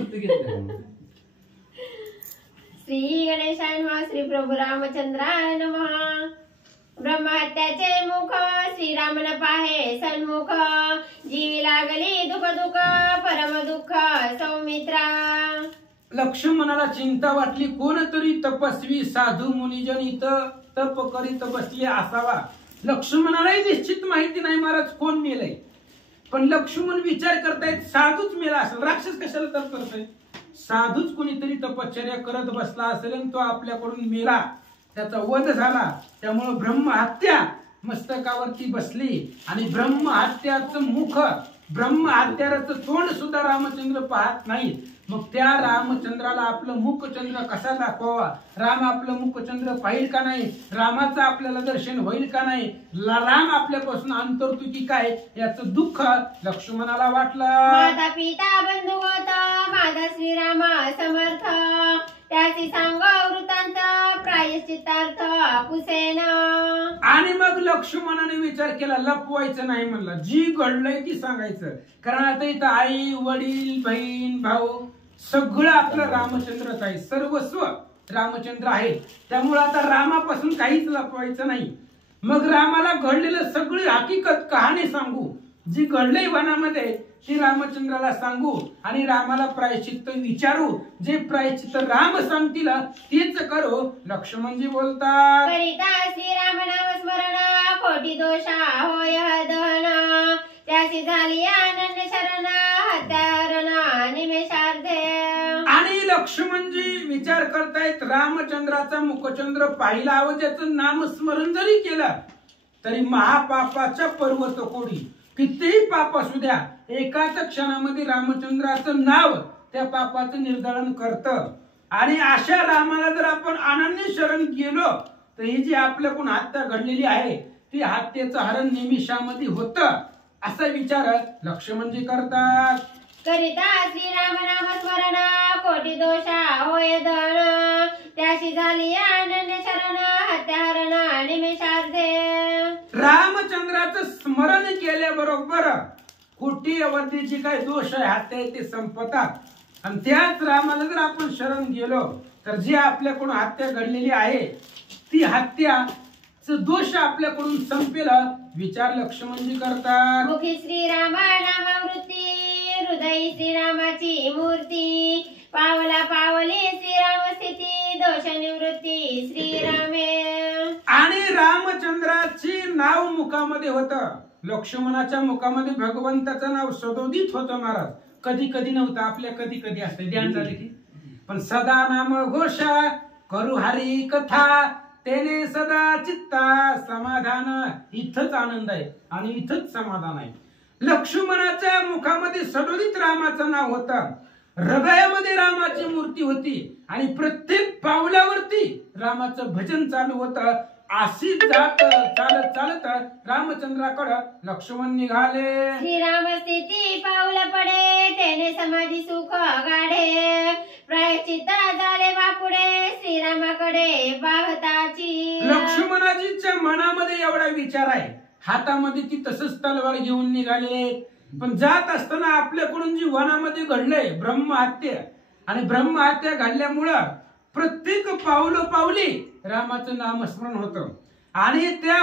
श्री गणेशाय नमः. श्री प्रभू रामचंद्राय नमः. ब्रह्महत्याचे मुख श्रीराम न पाहे सन्मुख, जीवी लागली दुःख दुःख परम दुःख सौमित्रा. लक्ष्मणाला चिंता वाटली, कोणतरी तपस्वी साधू मुनिजन इथं तप करीत बसले असावा. लक्ष्मणालाही निश्चित माहिती नाही महाराज कोण मेलय, पण लक्ष्मण विचार करतायत साधूच मेला असेल, राक्षस कशाला तप करतोय, साधूच कोणीतरी तपश्चर्या करत बसला असेल आणि तो आपल्याकडून मेला, त्याचा वध झाला, त्यामुळे ब्रह्महत्या मस्तकावरती बसली. आणि ब्रह्महत्याचं मुख, ब्रह्महत्याचं तोंड सुद्धा रामचंद्र पाहत नाहीत. मग त्या रामचंद्राला आपलं मुखचंद्र कसा दाखवावा, राम आपलं मुखचंद्र पाहिल का नाही, रामाचं आपल्याला दर्शन होईल का नाही, राम आपल्यापासून अंतरतो की काय, याचं दुःख लक्ष्मणाला वाटलं. माता पिता बंधू होता माझा श्रीराम समर्थ, त्याची सांग वृत्तांत प्रायश्चित्तार्थ कुसेन. आणि मग लक्ष्मणाने विचार केला, लपवायचं नाही म्हणलं, जी घडलंय ती सांगायचं, कारण आता इथं आई वडील बहीण भाऊ सगळं आपलं रामचंद्रच आहे, सर्वस्व रामचंद्र आहे, त्यामुळे आता रामापासून काहीच लपवायचं नाही. मग रामाला घडलेलं सगळी हकीकत कहाणी सांगू, जी घडलंय वनामध्ये ती रामचंद्राला सांगू, आणि रामाला प्रायश्चित्त विचारू, जे प्रायश्चित्त राम सांगतील तेच करू. लक्ष्मणजी बोलतात, करिता श्रीराम नाम स्मरण कोटी दोषा होय दहन, त्याची झाली आनंद शरण हत्यारण निमेषार्धे. आणि लक्ष्मणजी विचार करतायत, रामचंद्राचा मुखचंद्र पाहिला व त्याचं नामस्मरण जरी केलं तरी महापापाच्या पर्वत कोडी, कितीही पाप असू द्या, एकाच क्षणामध्ये रामचंद्राचं नाव त्या पापाचं निर्धारण करतं. आणि अशा रामाला जर आपण अनन्य शरण गेलो तर ही जी आपल्याकडून हत्या घडलेली आहे ती हत्येचं हरण निमिषामध्ये होतं, असा विचार लक्ष्मणजी करतात. करिता श्रीराम नाम स्मरण कोटी दोषा होय धन त्याशी झाली अनन्य शरण हत्याहरण निमिषार्धे. रामचंद्राचं स्मरण केल्याबरोबर कोटी अवधी जी काही दोष आहे हत्या आहे ते संपतात. आणि त्याच रामाला जर आपण शरण गेलो तर जी आपल्याकडून हत्या घडलेली आहे ती हत्याचं दोष आपल्याकडून संपेल विचार लक्ष्मणजी करतात. मुखी श्रीराम नामावृत्ती हृदयी श्रीरामाची मूर्ती पावला पावली श्रीराम स्थिती दोष निवृत्ती श्रीरामे. आणि रामचंद्राची नाव मुखामध्ये होतं, लक्ष्मणाच्या मुखामध्ये भगवंताचं नाव सदोदित होतं महाराज. कधी कधी नव्हतं, आपल्या कधी कधी असते ध्यान झाले की. पण सदा नाम घोषा करू हरी कथा तेने सदा चित्ता समाधान. इथंच आनंद आहे आणि इथंच समाधान आहे. लक्ष्मणाच्या मुखामध्ये सदोदित रामाचं नाव होतं, हृदयामध्ये रामाची मूर्ती होती आणि प्रत्येक पावलावरती रामाचं भजन चालू होतं. अशी जात चालत चालत रामचंद्राकडे लक्ष्मण निघाले. श्रीराम स्थिती पाऊल पडे तेने समाधी सुख गाढे प्रायश्चित्त झाले बापुडे श्रीरामाकडे पाहताची. लक्ष्मणाजीच्या मनामध्ये एवढा विचार आहे, हातामध्ये ती तसंच तलवार घेऊन निघाले. पण जात असताना आपल्याकडून जी वनामध्ये घडलंय ब्रह्महत्या आणि ब्रह्महत्या घडल्यामुळं प्रत्येक पावली रामाचं नामस्मरण होतं. आणि त्या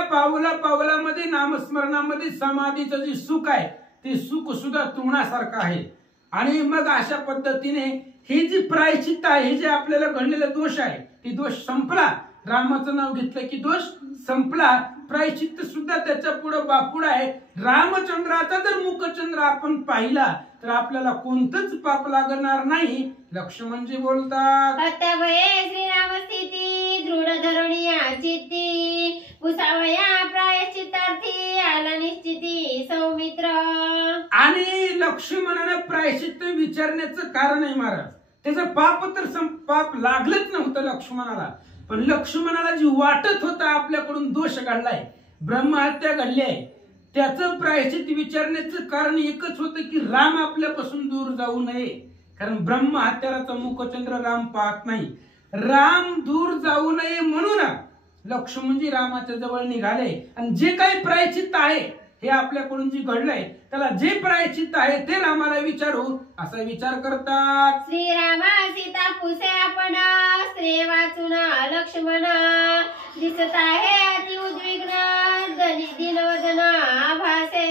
पावलामध्ये नामस्मरणामध्ये समाधीचं जे सुख आहे ते सुख सुद्धा तृणासारखं आहे. आणि मग अशा पद्धतीने ही जी प्रायश्चित्त आहे, हे जे आपल्याला घडलेला दोष आहे ती दोष संपला. रामाचं नाव घेतलं की दोष संपला. प्रायश्चित्त सुद्धा त्याच्या पुढे बापुड आहे. रामचंद्राचा जर मुखचंद्र आपण पाहिला तर आपल्याला कोणतंच पाप लागणार नाही. लक्ष्मणजी बोलतात. कर्तव्ये श्रीराम स्थिती दृढ धरणीया चित्ती पुसावया प्रायश्चित्तार्थी आला निश्चिती सौमित्र. आणि लक्ष्मणाने प्रायश्चित्त विचारण्याचं कारण आहे महाराज. त्याचं पाप तर पाप लागलंच नव्हतं लक्ष्मणाला, पण लक्ष्मणाला जी वाटत होतं आपल्याकडून दोष घडलाय, ब्रह्महत्या घडली आहे, त्याचं प्रायश्चित्त विचारण्याचं कारण एकच होतं की राम आपल्यापासून दूर जाऊ नये. कारण ब्रह्महत्याराचा मुखचंद्र राम पाहत नाही. राम दूर जाऊ नये म्हणून लक्ष्मणजी रामाच्या जवळ निघाले. आणि जे काही प्रायश्चित्त आहे हे आपल्याकडून जे घडलंय त्याला जे प्रायश्चित्त आहे ते रामाला विचारू असा विचार करतात. श्रीरामा सीता पुसे आपण स्त्री वाचून लक्ष्मण दिसत आहे अति उद्विग्न दिनवदन भासे.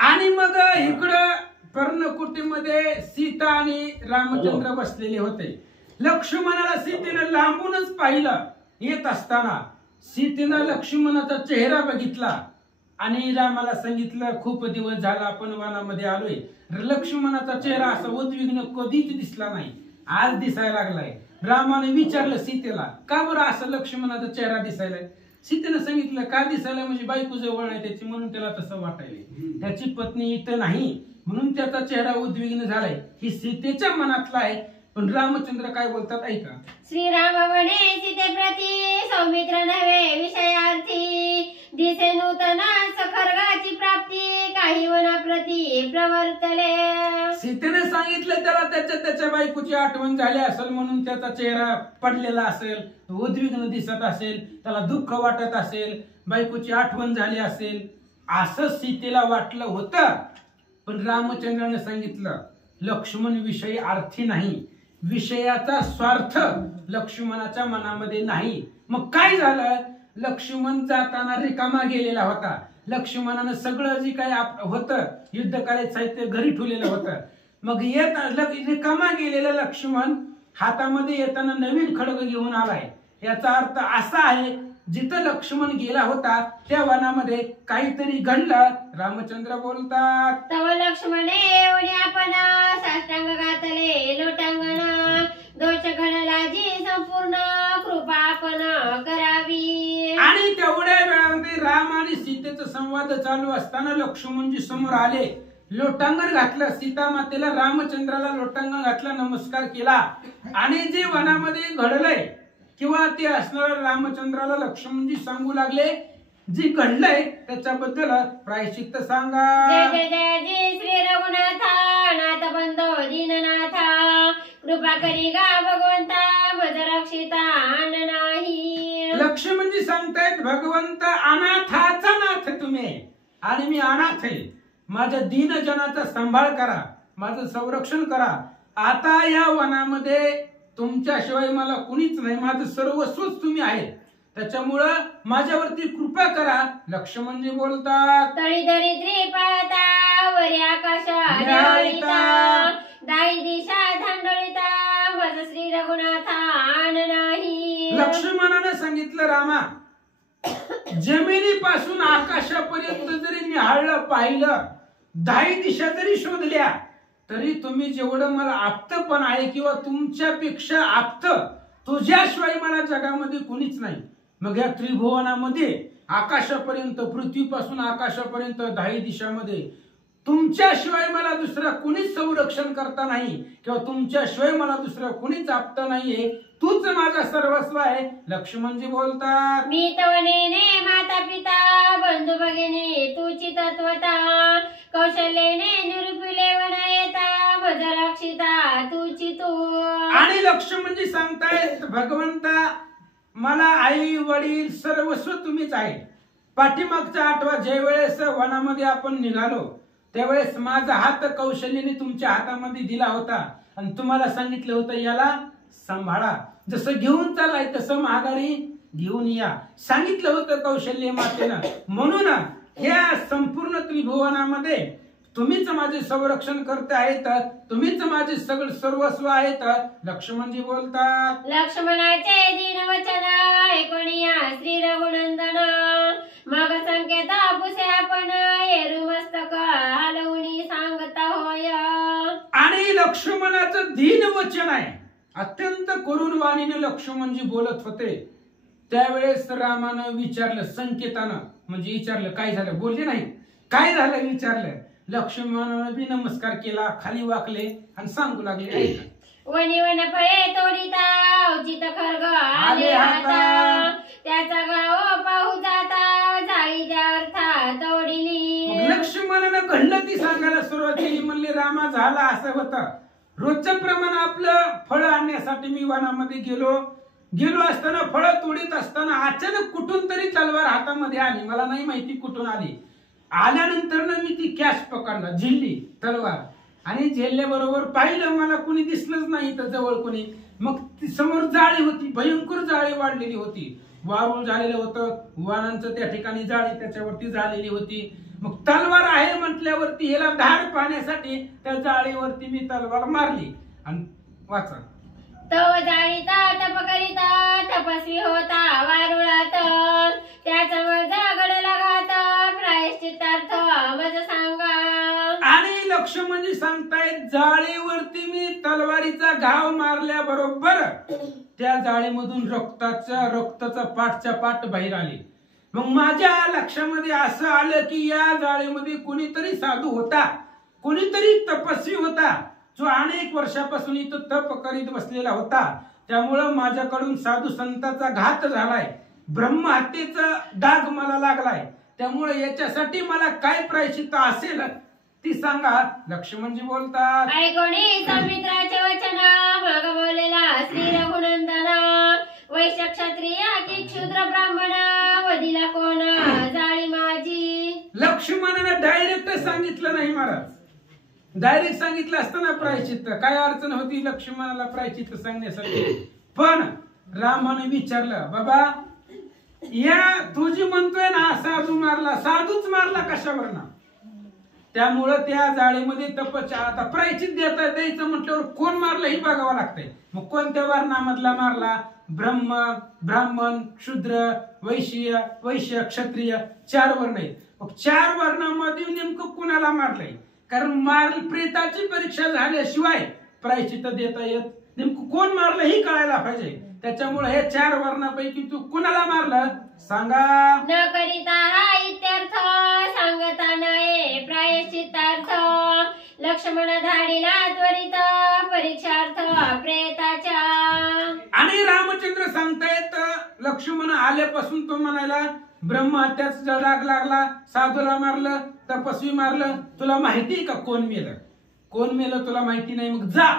आणि मग इकडं पर्णकुटीमध्ये सीता आणि रामचंद्र बसलेले होते. लक्ष्मणाला सीतेनं लांबूनच पाहिलं. येत असताना सीतेनं लक्ष्मणाचा चेहरा बघितला आणि रामाला सांगितलं खूप दिवस झाला आपण वनामध्ये आलोय. लक्ष्मणाचा चेहरा असा उद्विग्न कधीच दिसला नाही, आज दिसायला लागलाय. रामाने विचारलं सीतेला का बरं असं लक्ष्मणाचा चेहरा दिसायलाय. सीतेनं सांगितलं का दिसायला म्हणजे बायको जवळ नाही त्याची म्हणून त्याला तसं वाटायलंय. त्याची पत्नी इथं नाही म्हणून त्याचा चेहरा उद्विग्न झालाय. ही सीतेच्या मनातला आहे. पण रामचंद्र काय बोलतात ऐका. श्रीराम म्हणे सीते प्रती सौमित्र नव्हे विषयार्थी दिसे नूतन सखर्गाची प्राप्ती काही वना प्रती प्रवर्तले. सीतेने सांगितलं त्याला त्याच्या बायकोची आठवण झाली असेल म्हणून त्याचा चेहरा पडलेला असेल, उद्विग्न दिसत असेल, त्याला दुःख वाटत असेल, बायकोची आठवण झाली असेल असं सीतेला वाटलं होतं. पण रामचंद्राने सांगितलं लक्ष्मण विषयी अर्थी नाही, विषयाचा स्वार्थ लक्ष्मणाच्या मनामध्ये नाही. मग काय झालं, लक्ष्मण जाताना रिकामा गेलेला होता. लक्ष्मणानं सगळं जे काही होतं युद्ध करायचं साहित्य घरी ठेवलेलं होतं. मग रिकामा गेलेला लक्ष्मण हातामध्ये येताना नवीन खड्ग घेऊन आलाय. याचा अर्थ असा आहे जिथं लक्ष्मण गेला होता त्या वनामध्ये काहीतरी घडलं. रामचंद्र बोलतात. तव लक्ष्मणे एवढी आपण साष्टांग घातले लोटांगण दोष घडला जी संपूर्ण कृपा आपण करावी. आणि तेवढ्या वेळामध्ये राम आणि सीतेचा संवाद चालू असताना लक्ष्मणजी समोर आले. लोटांगण घातलं, सीता मातेला रामचंद्राला लोटांगण घातलं, नमस्कार केला आणि जे वनामध्ये घडलंय किंवा ते असणाऱ्या रामचंद्राला लक्ष्मणजी सांगू लागले जे घडलंय त्याच्याबद्दल प्रायश्चित्त सांगा. जय जय जय जय श्री रघुनाथा नाथ बंधो दीननाथा कृपा करी गा भगवंता मज रक्षिता आन नाही. लक्ष्मणजी सांगतायत भगवंत अनाथाचा नाथ तुम्ही आणि मी अनाथ आहे, माझ्या दीनजनाचा सांभाळ करा, माझं संरक्षण करा. आता या वनामध्ये तुमच्याशिवाय मला कुणीच नाही, माझं सर्वस्वच तुम्ही आहेत, त्याच्यामुळं माझ्यावरती कृपा करा. लक्ष्मणजी बोलतात तळी दरिद्री पाहता वरी आकाश ढवळीता दाई दिशा धांडळीता मज श्री रघुनाथा आन नाही. लक्ष्मणाने सांगितलं रामा जमिनीपासून आकाशापर्यंत जरी निहाळलं पाहिलं, 10 दिशा जरी शोधल्या तरी तुम्ही जेवढं मला आप्तपण आहे किंवा तुमच्यापेक्षा आप्त तुझ्याशिवाय मला जगामध्ये कुणीच नाही. मग या त्रिभुवनामध्ये आकाशापर्यंत, पृथ्वीपासून आकाशापर्यंत 10 दिशामध्ये तुमच्याशिवाय मला दुसरा कुणीच संरक्षण करता नाही किंवा तुमच्याशिवाय मला दुसरा कुणीच आप्त नाहीये, तूच माझा सर्वस्व आहे. लक्ष्मणजी बोलतात मी तवनेने माता पिता बंधू भगिनी तुची तत्वता कौशल्येने निरुपिले वना येता मज रक्षिता तुची तू. आणि लक्ष्मणजी सांगतायत भगवंता मला आई वडील सर्वस्व तुम्हीच आहे. पाठीमागचा 8वा ज्या वेळेस वनामध्ये आपण निघालो त्यावेळेस माझा हात कौशल्याने तुमच्या हातामध्ये दिला होता आणि तुम्हाला सांगितलं होतं याला सांभाळा, जसं घेऊन चालाय तसं माघारी घेऊन या, सांगितलं होतं कौशल्य मातेनं. म्हणून या संपूर्ण त्रिभुवनामध्ये तुम्हीच माझे संरक्षण करते आहेत, तुम्हीच माझे सगळं सर्वस्व आहेत. लक्ष्मणजी बोलतात लक्ष्मणाचे दीन वचन ऐकूनिया श्री रघुनंदन मग संकेत पुसे आपण येरू मस्तक हलवून सांगता होय. आणि लक्ष्मणाचं दीन वचन आहे, अत्यंत करुण वाणीने लक्ष्मणजी बोलत होते. त्यावेळेस रामानं विचारलं, संकेतानं म्हणजे विचारलं काय झालं, बोलले नाही काय झालं विचारलं. लक्ष्मणानं बी नमस्कार केला, खाली वाकले आणि सांगू लागले वनी वन फळे तोडीता औचित खर्ग आले हाता त्याचा गाव पाहू जाता जाळी त्या अर्था तोडिली. लक्ष्मणानं घडलं ती सांगायला सुरुवात केली. म्हणले रामा झाला असं होतं, रोजच्या प्रमाणे आपलं फळ आणण्यासाठी मी वनामध्ये गेलो असताना फळ तोडीत असताना अचानक कुठून तरी तलवार हातामध्ये आली, मला नाही माहिती कुठून आली. आल्यानंतर मी ती कॅच पकडला, झेलली तलवार आणि झेलल्याबरोबर पाहिलं मला कोणी दिसलंच नाही तर जवळ कोणी. मग ती समोर जाळी होती, भयंकर जाळी वाढलेली होती, वारूळ झालेलं होतं, वाणांचं त्या ठिकाणी जाळी त्याच्यावरती झालेली होती. मग तलवार आहे म्हटल्यावरती याला धार पाहण्यासाठी त्या जाळीवरती मी तलवार मारली आणि वाचा तव जाळीता तप करीता तपस्वी होता वारुळात त्याचा जगड लगात प्रायश्चित्तार्थ मज सांगा. आणि लक्ष्मणजी सांगतायत जाळीवरती मी तलवारीचा घाव मारल्याबरोबर त्या जाळीमधून रक्ताचा पाठच्या पाठ बाहेर आली. मग माझ्या लक्षामध्ये असं आलं की या जाळीमध्ये कोणीतरी साधू होता, कोणीतरी तपस्वी होता जो अनेक वर्षापासून इथं तप करीत बसलेला होता. त्यामुळं माझ्याकडून साधू संतांचा घात झालाय, ब्रह्महत्येचा डाग मला लागलाय, त्यामुळे याच्यासाठी मला काय प्रायश्चित्त असेल ती सांगा. लक्ष्मणजी बोलतात ऐकोणी सौमित्राचे वचन मग बोललेला श्री रघुनंदन वैश्य क्षत्रिय की क्षुद्र ब्राह्मण वदिला कोण जाळी माझी. लक्ष्मणाने डायरेक्ट सांगितलं नाही महाराज, डायरेक्ट सांगितलं असताना प्रायश्चित्त काय अडचण होती लक्ष्मणाला प्रायश्चित्त सांगण्यासाठी. पण रामाने विचारलं बाबा या तू जी म्हणतोय ना साधू मारला, साधूच मारला कशावर ना. त्यामुळं त्या जाळीमध्ये तपच्या आता प्रायश्चित्त द्यायचं म्हटल्यावर कोण मारलं हे बघावं लागतंय. मग कोणत्या वर्णामधला मारला, ब्राह्मण शूद्र वैश्य क्षत्रिय 4 वर्ण आहेत. मग 4 वर्णामध्ये नेमकं कुणाला मारलंय, कारण प्रेताची परीक्षा झाल्याशिवाय प्रायश्चित्त देता येत, नेमकं कोण मारलं हे कळायला पाहिजे. त्याच्यामुळे हे 4 वर्णापैकी तू कुणाला मारलं सांगा. न करिता हा इत्यर्थ सांगता नये प्रायश्चित्तार्थ लक्ष्मण धाडीला त्वरित परीक्षार्थ प्रेताच्या. आणि रामचंद्र सांगतायत लक्ष्मण आल्यापासून तो म्हणायला ब्रह्महत्याचा राग लागला, साधूला मारलं, तपस्वी मारलं, तुला माहिती का कोण मेलं? कोण मेलं तुला माहिती नाही? मग जा,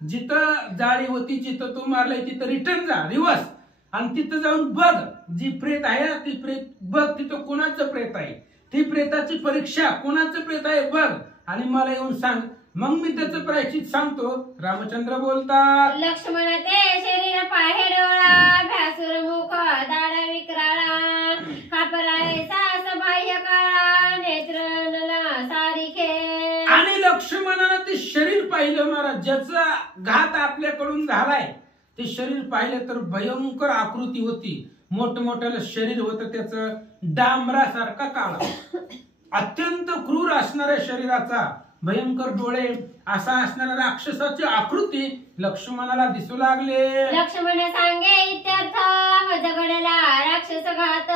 जिथं जाळी होती जिथं तू मारलंय तिथं रिटर्न जा, रिवर्स, आणि तिथं जाऊन बघ जी प्रेत आहे ती प्रेत बघ, तिथं कोणाचं प्रेत आहे, ती प्रेताची परीक्षा कोणाचं प्रेत आहे बघ, आणि मला येऊन सांग, मग मी त्याचं प्रायश्चित सांगतो. रामचंद्र बोलतात लक्ष्मण ते शरीर पाहे डोळा, भ्यासुर मुख दाडा विक्राळा, कापलाय सास बाह्य काळा, नेत्र नला सारिखे. आणि लक्ष्मणानं ते शरीर पाहिलं महाराज, ज्याचा घात आपल्याकडून झालाय ते शरीर पाहिलं तर भयंकर आकृती होती, मोठमोठ्याला शरीर होतं त्याचं, डांबरासारखा काळा, अत्यंत क्रूर असणाऱ्या शरीराचा, भयंकर डोळे, असा असणाऱ्या राक्षसाची आकृती लक्ष्मणाला दिसू लागले. लक्ष्मण सांगे इत्यर्थ मजगडला राक्षस घात,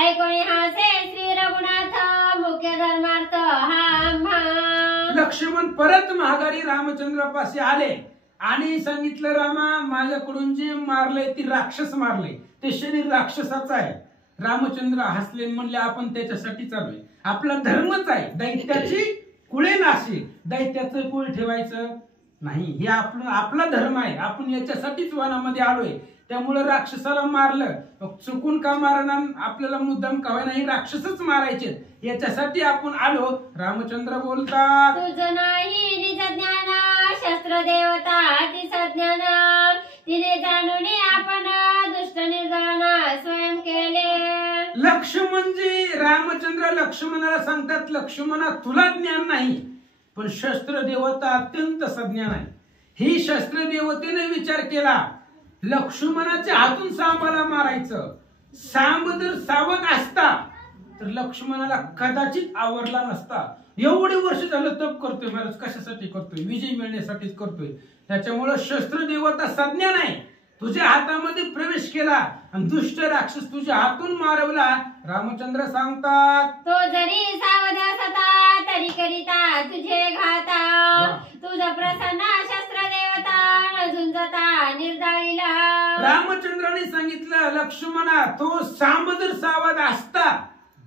ऐकोणी हासे श्री रघुनाथ, मुख्य धर्मार्थ हा आम्हा. लक्ष्मण परत महागारी रामचंद्रापाशी आले आणि सांगितलं, रामा माझ्याकडून जे मारलंय ती राक्षस मारले, ते शरीर राक्षसाचं आहे. रामचंद्र हसले, म्हणले आपण त्याच्यासाठी चालूय, आपला धर्मच आहे, दैत्याची कुळे नाशी, दैत्याचं कुळ ठेवायचं नाही, हे आपला धर्म आहे, आपण याच्यासाठीच वनामध्ये आलोय, त्यामुळे राक्षसाला मारलं. चुकून का मारणार, आपल्याला मुद्दाम का नाही, राक्षसच मारायचे, याच्यासाठी आपण आलो. रामचंद्र बोलतात तुझ नाही निज ज्ञान, शस्त्र देवता ती सज्ञान, तिने जाणून आपण दुष्ट निर्जन स्वयं केले. लक्ष्मणजी रामचंद्र लक्ष्मणाला सांगतात, लक्ष्मणा तुला ज्ञान नाही, पण शस्त्र देवता अत्यंत सज्ञान आहे. ही शस्त्र देवतेने विचार केला, लक्ष्मणाच्या हातून सांबाला मारायचं, सांब जर सावध असता तर लक्ष्मणाला कदाचित आवडला नसता. एवढे वर्ष झालं तप करतोय महाराज, कशासाठी करतोय? विजय मिळण्यासाठीच करतोय. त्याच्यामुळे शस्त्र देवता सज्ञान आहे, तुझ्या हातामध्ये प्रवेश केला आणि दुष्ट राक्षस तुझ्या हातून मारवला. रामचंद्र सांगतात तो जरी सावध असता तरी करिता तुझे घाता, तुझ प्रसन्न शस्त्र देवता झुंजता निर्दाळीला. रामचंद्राने सांगितलं, लक्ष्मणा तो सांब जर सावध असता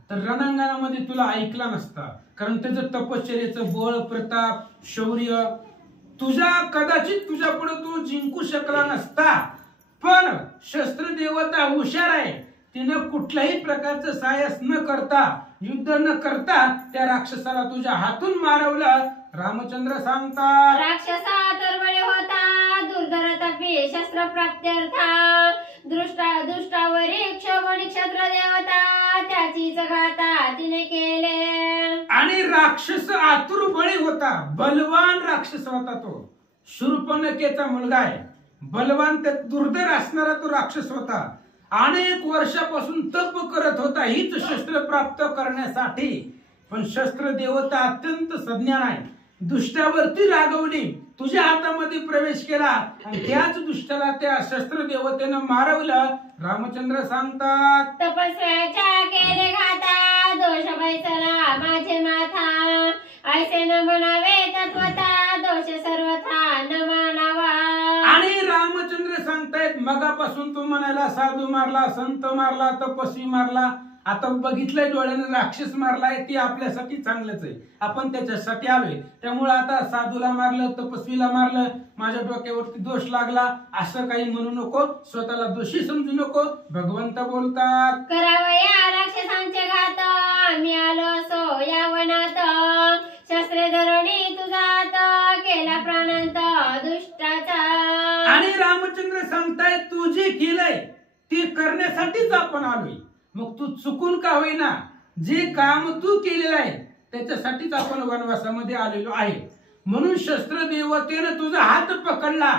तर रणांगणामध्ये तुला ऐकला नसता, कारण त्याचं तपश्चर्याचं बळ, प्रताप, शौर्य कदाचित तुझ्या पुढे तू जिंकू शकला नसता. पण शस्त्र देवता हुशार आहे, तिनं कुठल्याही प्रकारचं साहस न करता, युद्ध न करता त्या राक्षसाला तुझ्या हातून मारवलं. रामचंद्र सांगतात राक्षसा तरबळे होता, दुर्धर तपी शस्त्र प्राप्त्यर्था, दुष्टावरी क्षोभणी क्षत्र देवता, त्याचीच घाता तिने केले. आणि राक्षस आतुर बळी होता, बलवान राक्षस होता, तो शूर्पणखेचा मुलगा आहे, बलवान, ते दुर्धर असणारा तो राक्षस होता. अनेक वर्षापासून तप करत होता हीच शस्त्र प्राप्त करण्यासाठी. पण शस्त्र देवता अत्यंत सज्ञान आहे, दुष्टावरती रागवली, तुझ्या हातामध्ये प्रवेश केला आणि त्याच दुष्टाला त्या शस्त्र देवतेनं मारवलं. रामचंद्र सांगतात तपस्व्याच्या केले घाता, दोष बैसला माझे माथा, ऐसे न म्हणावे तत्वता, दोष सर्वथा न मानावा. आणि रामचंद्र सांगतायत, मगापासून तू म्हणायला साधू मारला, संत मारला, तपस्वी मारला, आता बघितलंय डोळ्यानं राक्षस मारलाय, ती आपल्यासाठी चांगलंच आहे, आपण त्याच्यासाठी आलोय. त्यामुळे आता साधूला मारलं, तपस्वीला मारलं, माझ्या डोक्यावरती दोष लागला असं काही म्हणू नको, स्वतःला दोषी समजू नको. भगवंत बोलतात करावया राक्षसांचे घात, आम्ही आलो असो या वनात, शस्त्रे धरणी तुझात, केला प्राणांत दुष्टाचा. आणि रामचंद्र सांगतायत, तू जे केलंय ते करण्यासाठीच आपण आलोय. मग तू चुकून का होईना, जे काम तू केलेलं आहे त्याच्यासाठीच आपण वनवासामध्ये आलेलो आहे. म्हणून शस्त्र देवतेनं तुझा हात पकडला,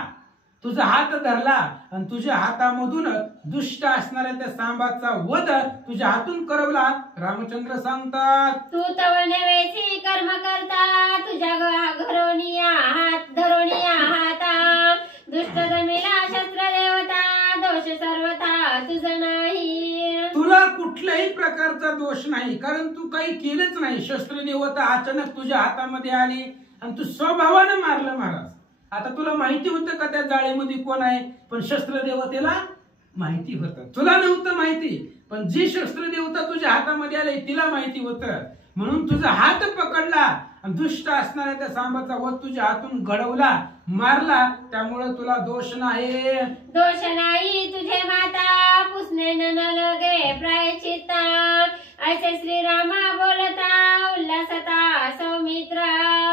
तुझा हात धरला आणि तुझ्या हातामधून दुष्ट असणाऱ्या त्या सांबाचा वध तुझ्या हातून करवला. रामचंद्र सांगतात तू तव नवेसी कर्म करता, तुझ्या घरोनिया हात धरोनिया हाता, दुष्ट जमिला शस्त्र देवता, दोष सर्वथा तुझ नाही. तुला कुठल्याही प्रकारचा दोष नाही, कारण तू काही केलंच नाही. शस्त्र देवता अचानक तुझ्या हातामध्ये आली आणि तू स्वभावानं मारलं महाराज. आता तुला माहिती होतं का त्या जाळीमध्ये कोण आहे? पण शस्त्र देवतेला माहिती होतं. तुला नव्हतं माहिती, पण जी शस्त्र देवता तुझ्या हातामध्ये आले तिला माहिती होतं. म्हणून तुझा हात पकडला आणि दुष्ट असणाऱ्या त्या सांबाचा वध तुझ्या हातून घडवला, मारला. त्यामुळे तुला दोष नाही. दोष नाही तुझे माता, पुसणे न लगे प्रायश्चित्ता. असे श्रीरामा बोलता उल्हासता सौमित्र.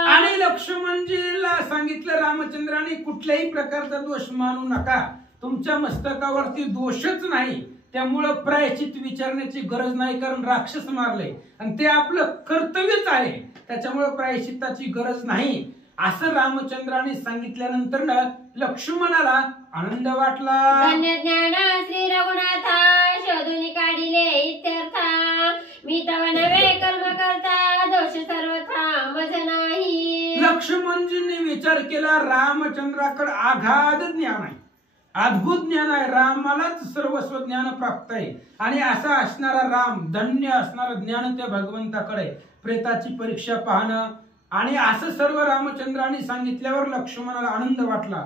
आणि लक्ष्मणजीला सांगितलं रामचंद्राने, कुठल्याही प्रकारचा दोष मानू नका. तुमच्या मस्तकावरती दोषच नाही, त्यामुळं प्रायश्चित विचारण्याची गरज नाही. कारण राक्षस मारले आणि ते आपलं कर्तव्यच आहे, त्याच्यामुळे प्रायश्चित्ताची गरज नाही असं रामचंद्राने सांगितल्यानंतर लक्ष्मणाला आनंद वाटला. धन्य ज्ञान श्री रघुनाथा, शोधून काढिले इत्यर्था. मी तव नवे कर्म करता, दोष सर्वथा मज नाही. लक्ष्मणजींनी विचार केला, रामचंद्राकडे आगाध ज्ञान आहे, अद्भुत ज्ञान आहे, रामालाच सर्वस्व ज्ञान प्राप्त आहे. आणि असा असणारा राम, धन्य असणारं ज्ञान त्या भगवंताकडे, प्रेताची परीक्षा पाहणं. आणि असं सर्व रामचंद्राने सांगितल्यावर लक्ष्मणाला आनंद वाटला.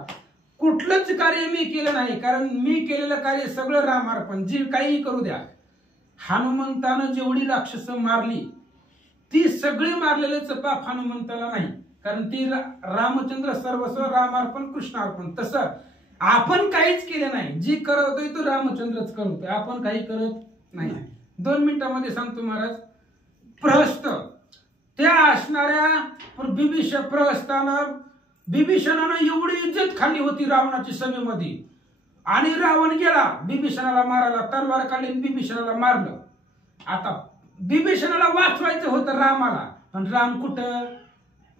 कुठलंच कार्य मी केलं नाही, कारण मी केलेलं कार्य सगळं रामार्पण, जे काही करू द्या. हनुमंतानं जेवढी राक्षस मारली ती सगळी मारलेलं पाप हनुमंताला नाही, कारण ती रामचंद्र सर्वस्व रामार्पण कृष्णार्पण. तसं आपण काहीच केलं नाही, जी करतोय तो रामचंद्रच करतोय, आपण काही करत नाही. 2 मिनिटांमध्ये सांगतो महाराज. प्रहस्त त्या असणाऱ्या बिभीषणानं एवढी इज्जत खाल्ली होती रावणाची सभेमध्ये. आणि रावण गेला बिभीषणाला मारायला, तलवार काढून बिभीषणाला मारलं. आता बिभीषणाला वाचवायचं होतं रामाला, पण राम कुठं?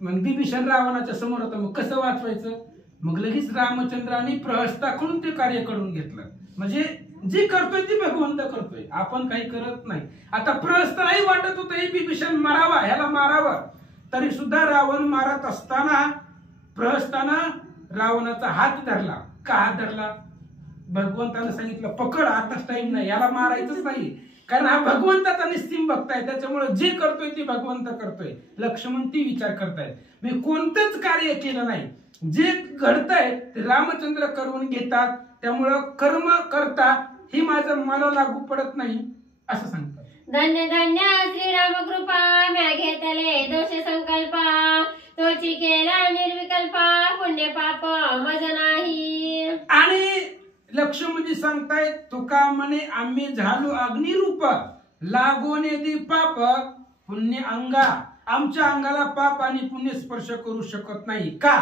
मग बिभीषण रावणाच्या समोर होतं, मग कसं वाचवायचं? मग लगेच रामचंद्राने प्रहस्ताकडून ते कार्य करून घेतलं. म्हणजे जी करतोय ती भगवंत करतोय, आपण काही करत नाही. आता प्रहस्तालाही वाटत होतं हे बिभीषण मारावा, ह्याला मारावं, तरी सुद्धा रावण मारत असताना प्रहस्तानं रावणाचा हात धरला. का हात धरला? भगवंतानं सांगितलं पकड, आताच टाइम नाही, याला मारायचंच नाही. कारण हा भगवंताचा निस्सिम भक्त आहे, त्याच्यामुळे जे करतोय ते भगवंत करतोय. लक्ष्मण ती विचार करतायत, मी कोणतंच कार्य केलं नाही, जे घडतंय ते रामचंद्र करून घेतात, त्यामुळं कर्म करता ही माझं मला लागू पडत नाही असं सांगतात. धन्य धन्य श्रीराम कृपा, म्या घेतले दोष संकल्पा. तोची केला निर्विकल्पा, पुण्य पाप मज नाही. आणि लक्ष्मणजी सांगतायत, तुका म्हणे आम्ही झालो अग्निरूप, लागोने दी पाप पुण्य अंगा. आमच्या अंगाला पाप आणि पुण्य स्पर्श करू शकत नाही. का?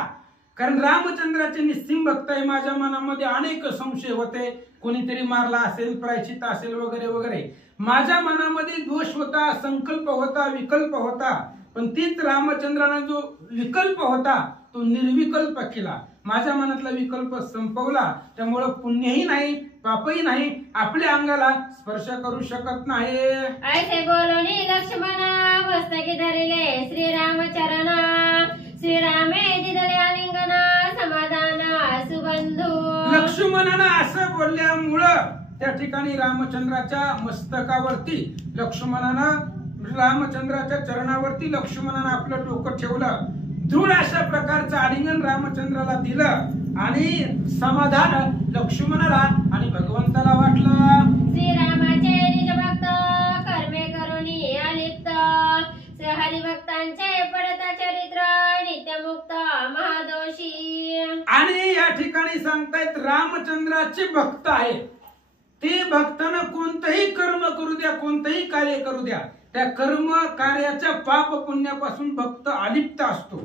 कारण रामचंद्राचे निस्सिम भक्त आहे. माझ्या मनामध्ये अनेक संशय होते, कोणीतरी मारला असेल, प्रायश्चित्त असेल वगैरे वगैरे. माझ्या मनामध्ये दोष होता, संकल्प होता, विकल्प होता. पण तीच रामचंद्राने जो विकल्प होता तो निर्विकल्प केला. माझ्या मनातला विकल्प संपवला, त्यामुळं पुण्यही नाही पापही नाही, आपल्या अंगाला स्पर्श करू शकत नाही. ऐसे बोलूनी लक्ष्मण, मस्तकी धरिले श्रीरामचरण. श्रीरामे दिदले आलिंगन, समाधान सुबंधू. लक्ष्मणानं असं बोलल्यामुळं त्या ठिकाणी रामचंद्राच्या मस्तकावरती रामचंद्राच्या चरणावरती लक्ष्मणानं आपलं डोकं ठेवलं. दृढ अशा प्रकारचं आलिंगन रामचंद्राला दिलं आणि समाधान लक्ष्मणाला आणि भगवंताला वाटलं. श्रीरामाचे निज भक्त, कर्मे करुणी अलिप्त. हरिभक्तांचे पडता चरित्र, नित्यमुक्त महादोषी. आणि या ठिकाणी सांगतायत रामचंद्राचे भक्त आहेत. ते भक्तांना कोणतंही कर्म करू द्या, कोणतंही कार्य करू द्या, त्या कर्म कार्याच्या पाप पुण्यापासून भक्त अलिप्त असतो.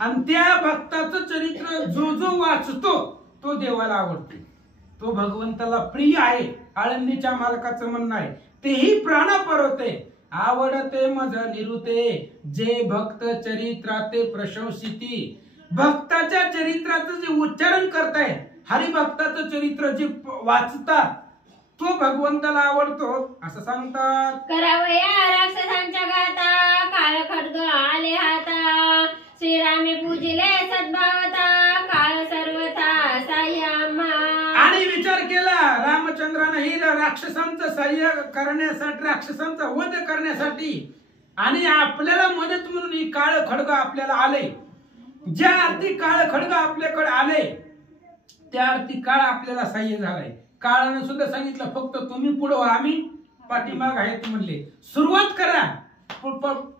आणि त्या भक्ताचं चरित्र जो जो वाचतो तो देवाला आवडते, तो भगवंताला प्रिय आहे. आळंदीच्या मालकाचं म्हणणं आहे, तेही प्राणापर होते, आवडते मज निरुते, जे भक्त चरित्राते प्रशंसिती. भक्ताच्या चरित्राचं जे उच्चारण करताय, हरिभक्ताचं चरित्र जे वाचतात तो भगवंताला आवडतो असं सांगतात. करावया राक्षसांच्या गाता, काळ खड्ग आले हाता. श्रीरामे पूजिले सद्भावता, काळ सर्वथा साह्याम्हा. आणि विचार केला रामचंद्राने ही राक्षसांचं साह्य करण्यासाठी, राक्षसांचा वध करण्यासाठी आणि आपल्याला मदत म्हणून ही काळ खड्ग आपल्याला आले. ज्या अर्थी काळ खड्ग आपल्याकडे आले त्या अर्थी काळ आपल्याला सहाय्य झालाय. काळानं सुद्धा सांगितलं फक्त तुम्ही पुढे आम्ही पाठीमाग आहेत म्हणले. सुरुवात करा,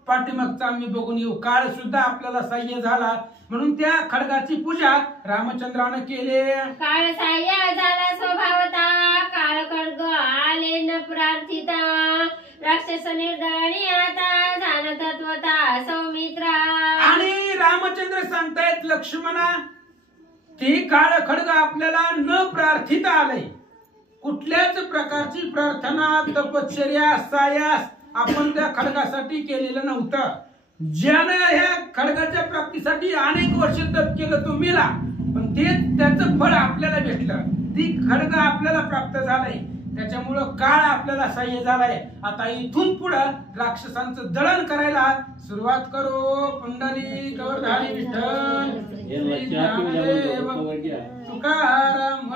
पाठीमागचा आम्ही बघून येऊ. काळ सुद्धा आपल्याला सहाय्य झाला म्हणून त्या खड्गाची पूजा रामचंद्रानं केले. काळ सहाय्य झाला स्वभावता, काळ खड्ग आले न प्रार्थिता, राक्षस निर्दणी आता जाण तत्वता सौमित्रा. आणि रामचंद्र सांगतायत लक्ष्मणा ते काळ खड्ग आपल्याला न प्रार्थिता आलंय. कुठल्याच प्रकारची प्रार्थना तपश्चर्या सायास आपण त्या खड्गासाठी केलेलं नव्हतं. ज्यानं ह्या खड्गाच्या प्राप्तीसाठी अनेक वर्ष तप केलं तो मेला, पण ते त्याचं फळ आपल्याला भेटलं. ती खड्ग आपल्याला प्राप्त झालंय. त्याच्यामुळं काळ आपल्याला सहाय्य झालाय. आता इथून पुढं राक्षसांचं दळण करायला सुरुवात करू. पुंडली गौरधारी विठ्ठल तुकाराम.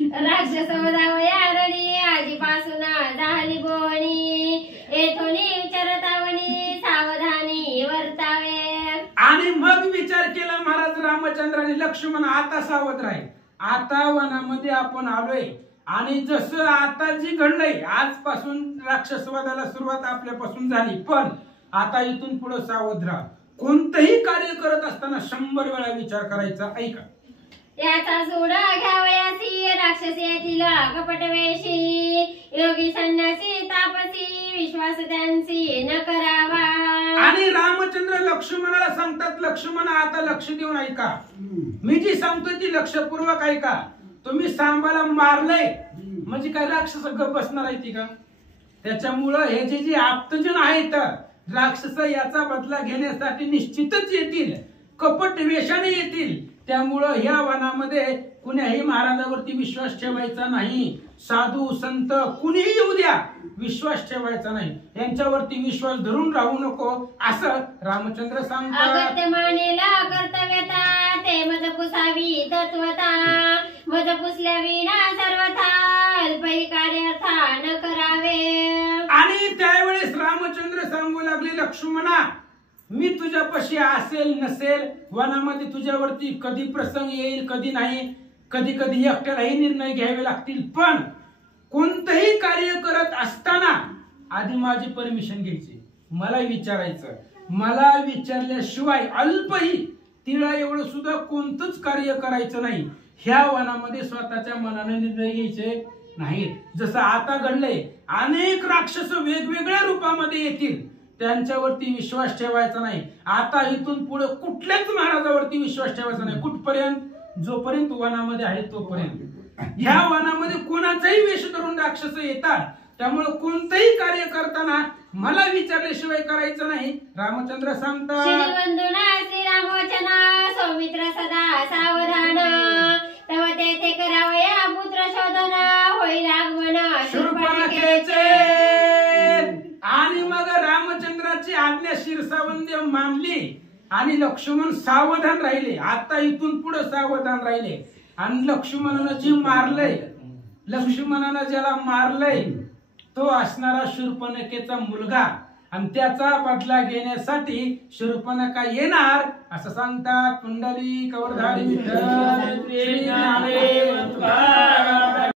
राक्षस वधावयारणी आजीपासून झाली बोणी, येथून विचारतावणी सावधानी वर्तावे. आणि मग विचार केला महाराज रामचंद्राने लक्ष्मण आता सावध राहील. आता वनामध्ये आपण आलोय आणि जसं आता जी घडलंय आजपासून राक्षसवादाला सुरुवात आपल्यापासून झाली, पण आता इथून पुढे सावध राहा. कोणतंही कार्य करत असताना 100 वेळा विचार करायचा. ऐका याचा सोडा घ्यावयासी राक्षस येथील कपट वेशी, योगी संन्यासी तापसी विश्वास त्यांची न करावा. आणि रामचंद्र लक्ष्मणाला सांगतात लक्ष्मण आता लक्ष देऊन ऐका. मी जी सांगतोय ती लक्षपूर्वक ऐका. तुम्ही सांबाला मारलंय म्हणजे काय राक्षस गप बसणार आहे ती का? त्याच्यामुळं हे जे आप्तजन आहेत राक्षस याचा बदला घेण्यासाठी निश्चितच येतील, कपट वेशाने येतील. त्यामुळं ह्या वनामध्ये कुण्याही महाराजावरती विश्वास ठेवायचा नाही. साधू संत कुणीही येऊ द्या, विश्वास ठेवायचा नाही. यांच्यावरती विश्वास धरून राहू नको असं रामचंद्र सांगतात. अगत्य मानेला कर्तव्यता ते मज पुसावी तत्वता, मज पुसल्या विना सर्वथा अल्पही कार्यार्था न करावे. आणि त्यावेळेस रामचंद्र सांगू लागले लक्ष्मणा मी तुझ्यापाशी असेल नसेल, वनामध्ये तुझ्यावरती कधी प्रसंग येईल कधी नाही, कधी कधी एकट्यालाही निर्णय घ्यावे लागतील, पण कोणतंही कार्य करत असताना आधी माझी परमिशन घ्यायची, मला विचारायचं. मला विचारल्याशिवाय अल्पही तिळा एवढं सुद्धा कोणतंच कार्य करायचं नाही. ह्या वनामध्ये स्वतःच्या मनाने निर्णय घ्यायचे नाहीत. जसं आता घडलंय अनेक राक्षस वेगवेगळ्या रूपामध्ये येतील, त्यांच्यावरती विश्वास ठेवायचा नाही. आता इथून पुढे कुठल्याच महाराजावरती विश्वास ठेवायचा नाही. कुठपर्यंत? जोपर्यंत वनामध्ये आहे तोपर्यंत. ह्या वनामध्ये कोणाचाही वेश धरून राक्षस येतात, त्यामुळे कोणतंही कार्य करताना मला विचारल्याशिवाय करायचं नाही. रामचंद्र सांगतात श्रीराम वचना सौमित्र सदा सावधान, तव तेथे करावया पुत्र शोधन होईल आगमन शूर्पणखेचे. आणि मग रामचंद्राची आज्ञा शिरसावंद्य मानली आणि लक्ष्मण सावधान राहिले. आता इथून पुढे सावधान राहिले. आणि लक्ष्मणानं जी मारलंय, लक्ष्मणानं ज्याला मारलंय तो असणारा शूर्पणखेचा मुलगा, आणि त्याचा बदला घेण्यासाठी शूर्पणखा येणार असं सांगतात. पुंडलिक वरदारी विठ्ठल श्री ज्ञानेश्वर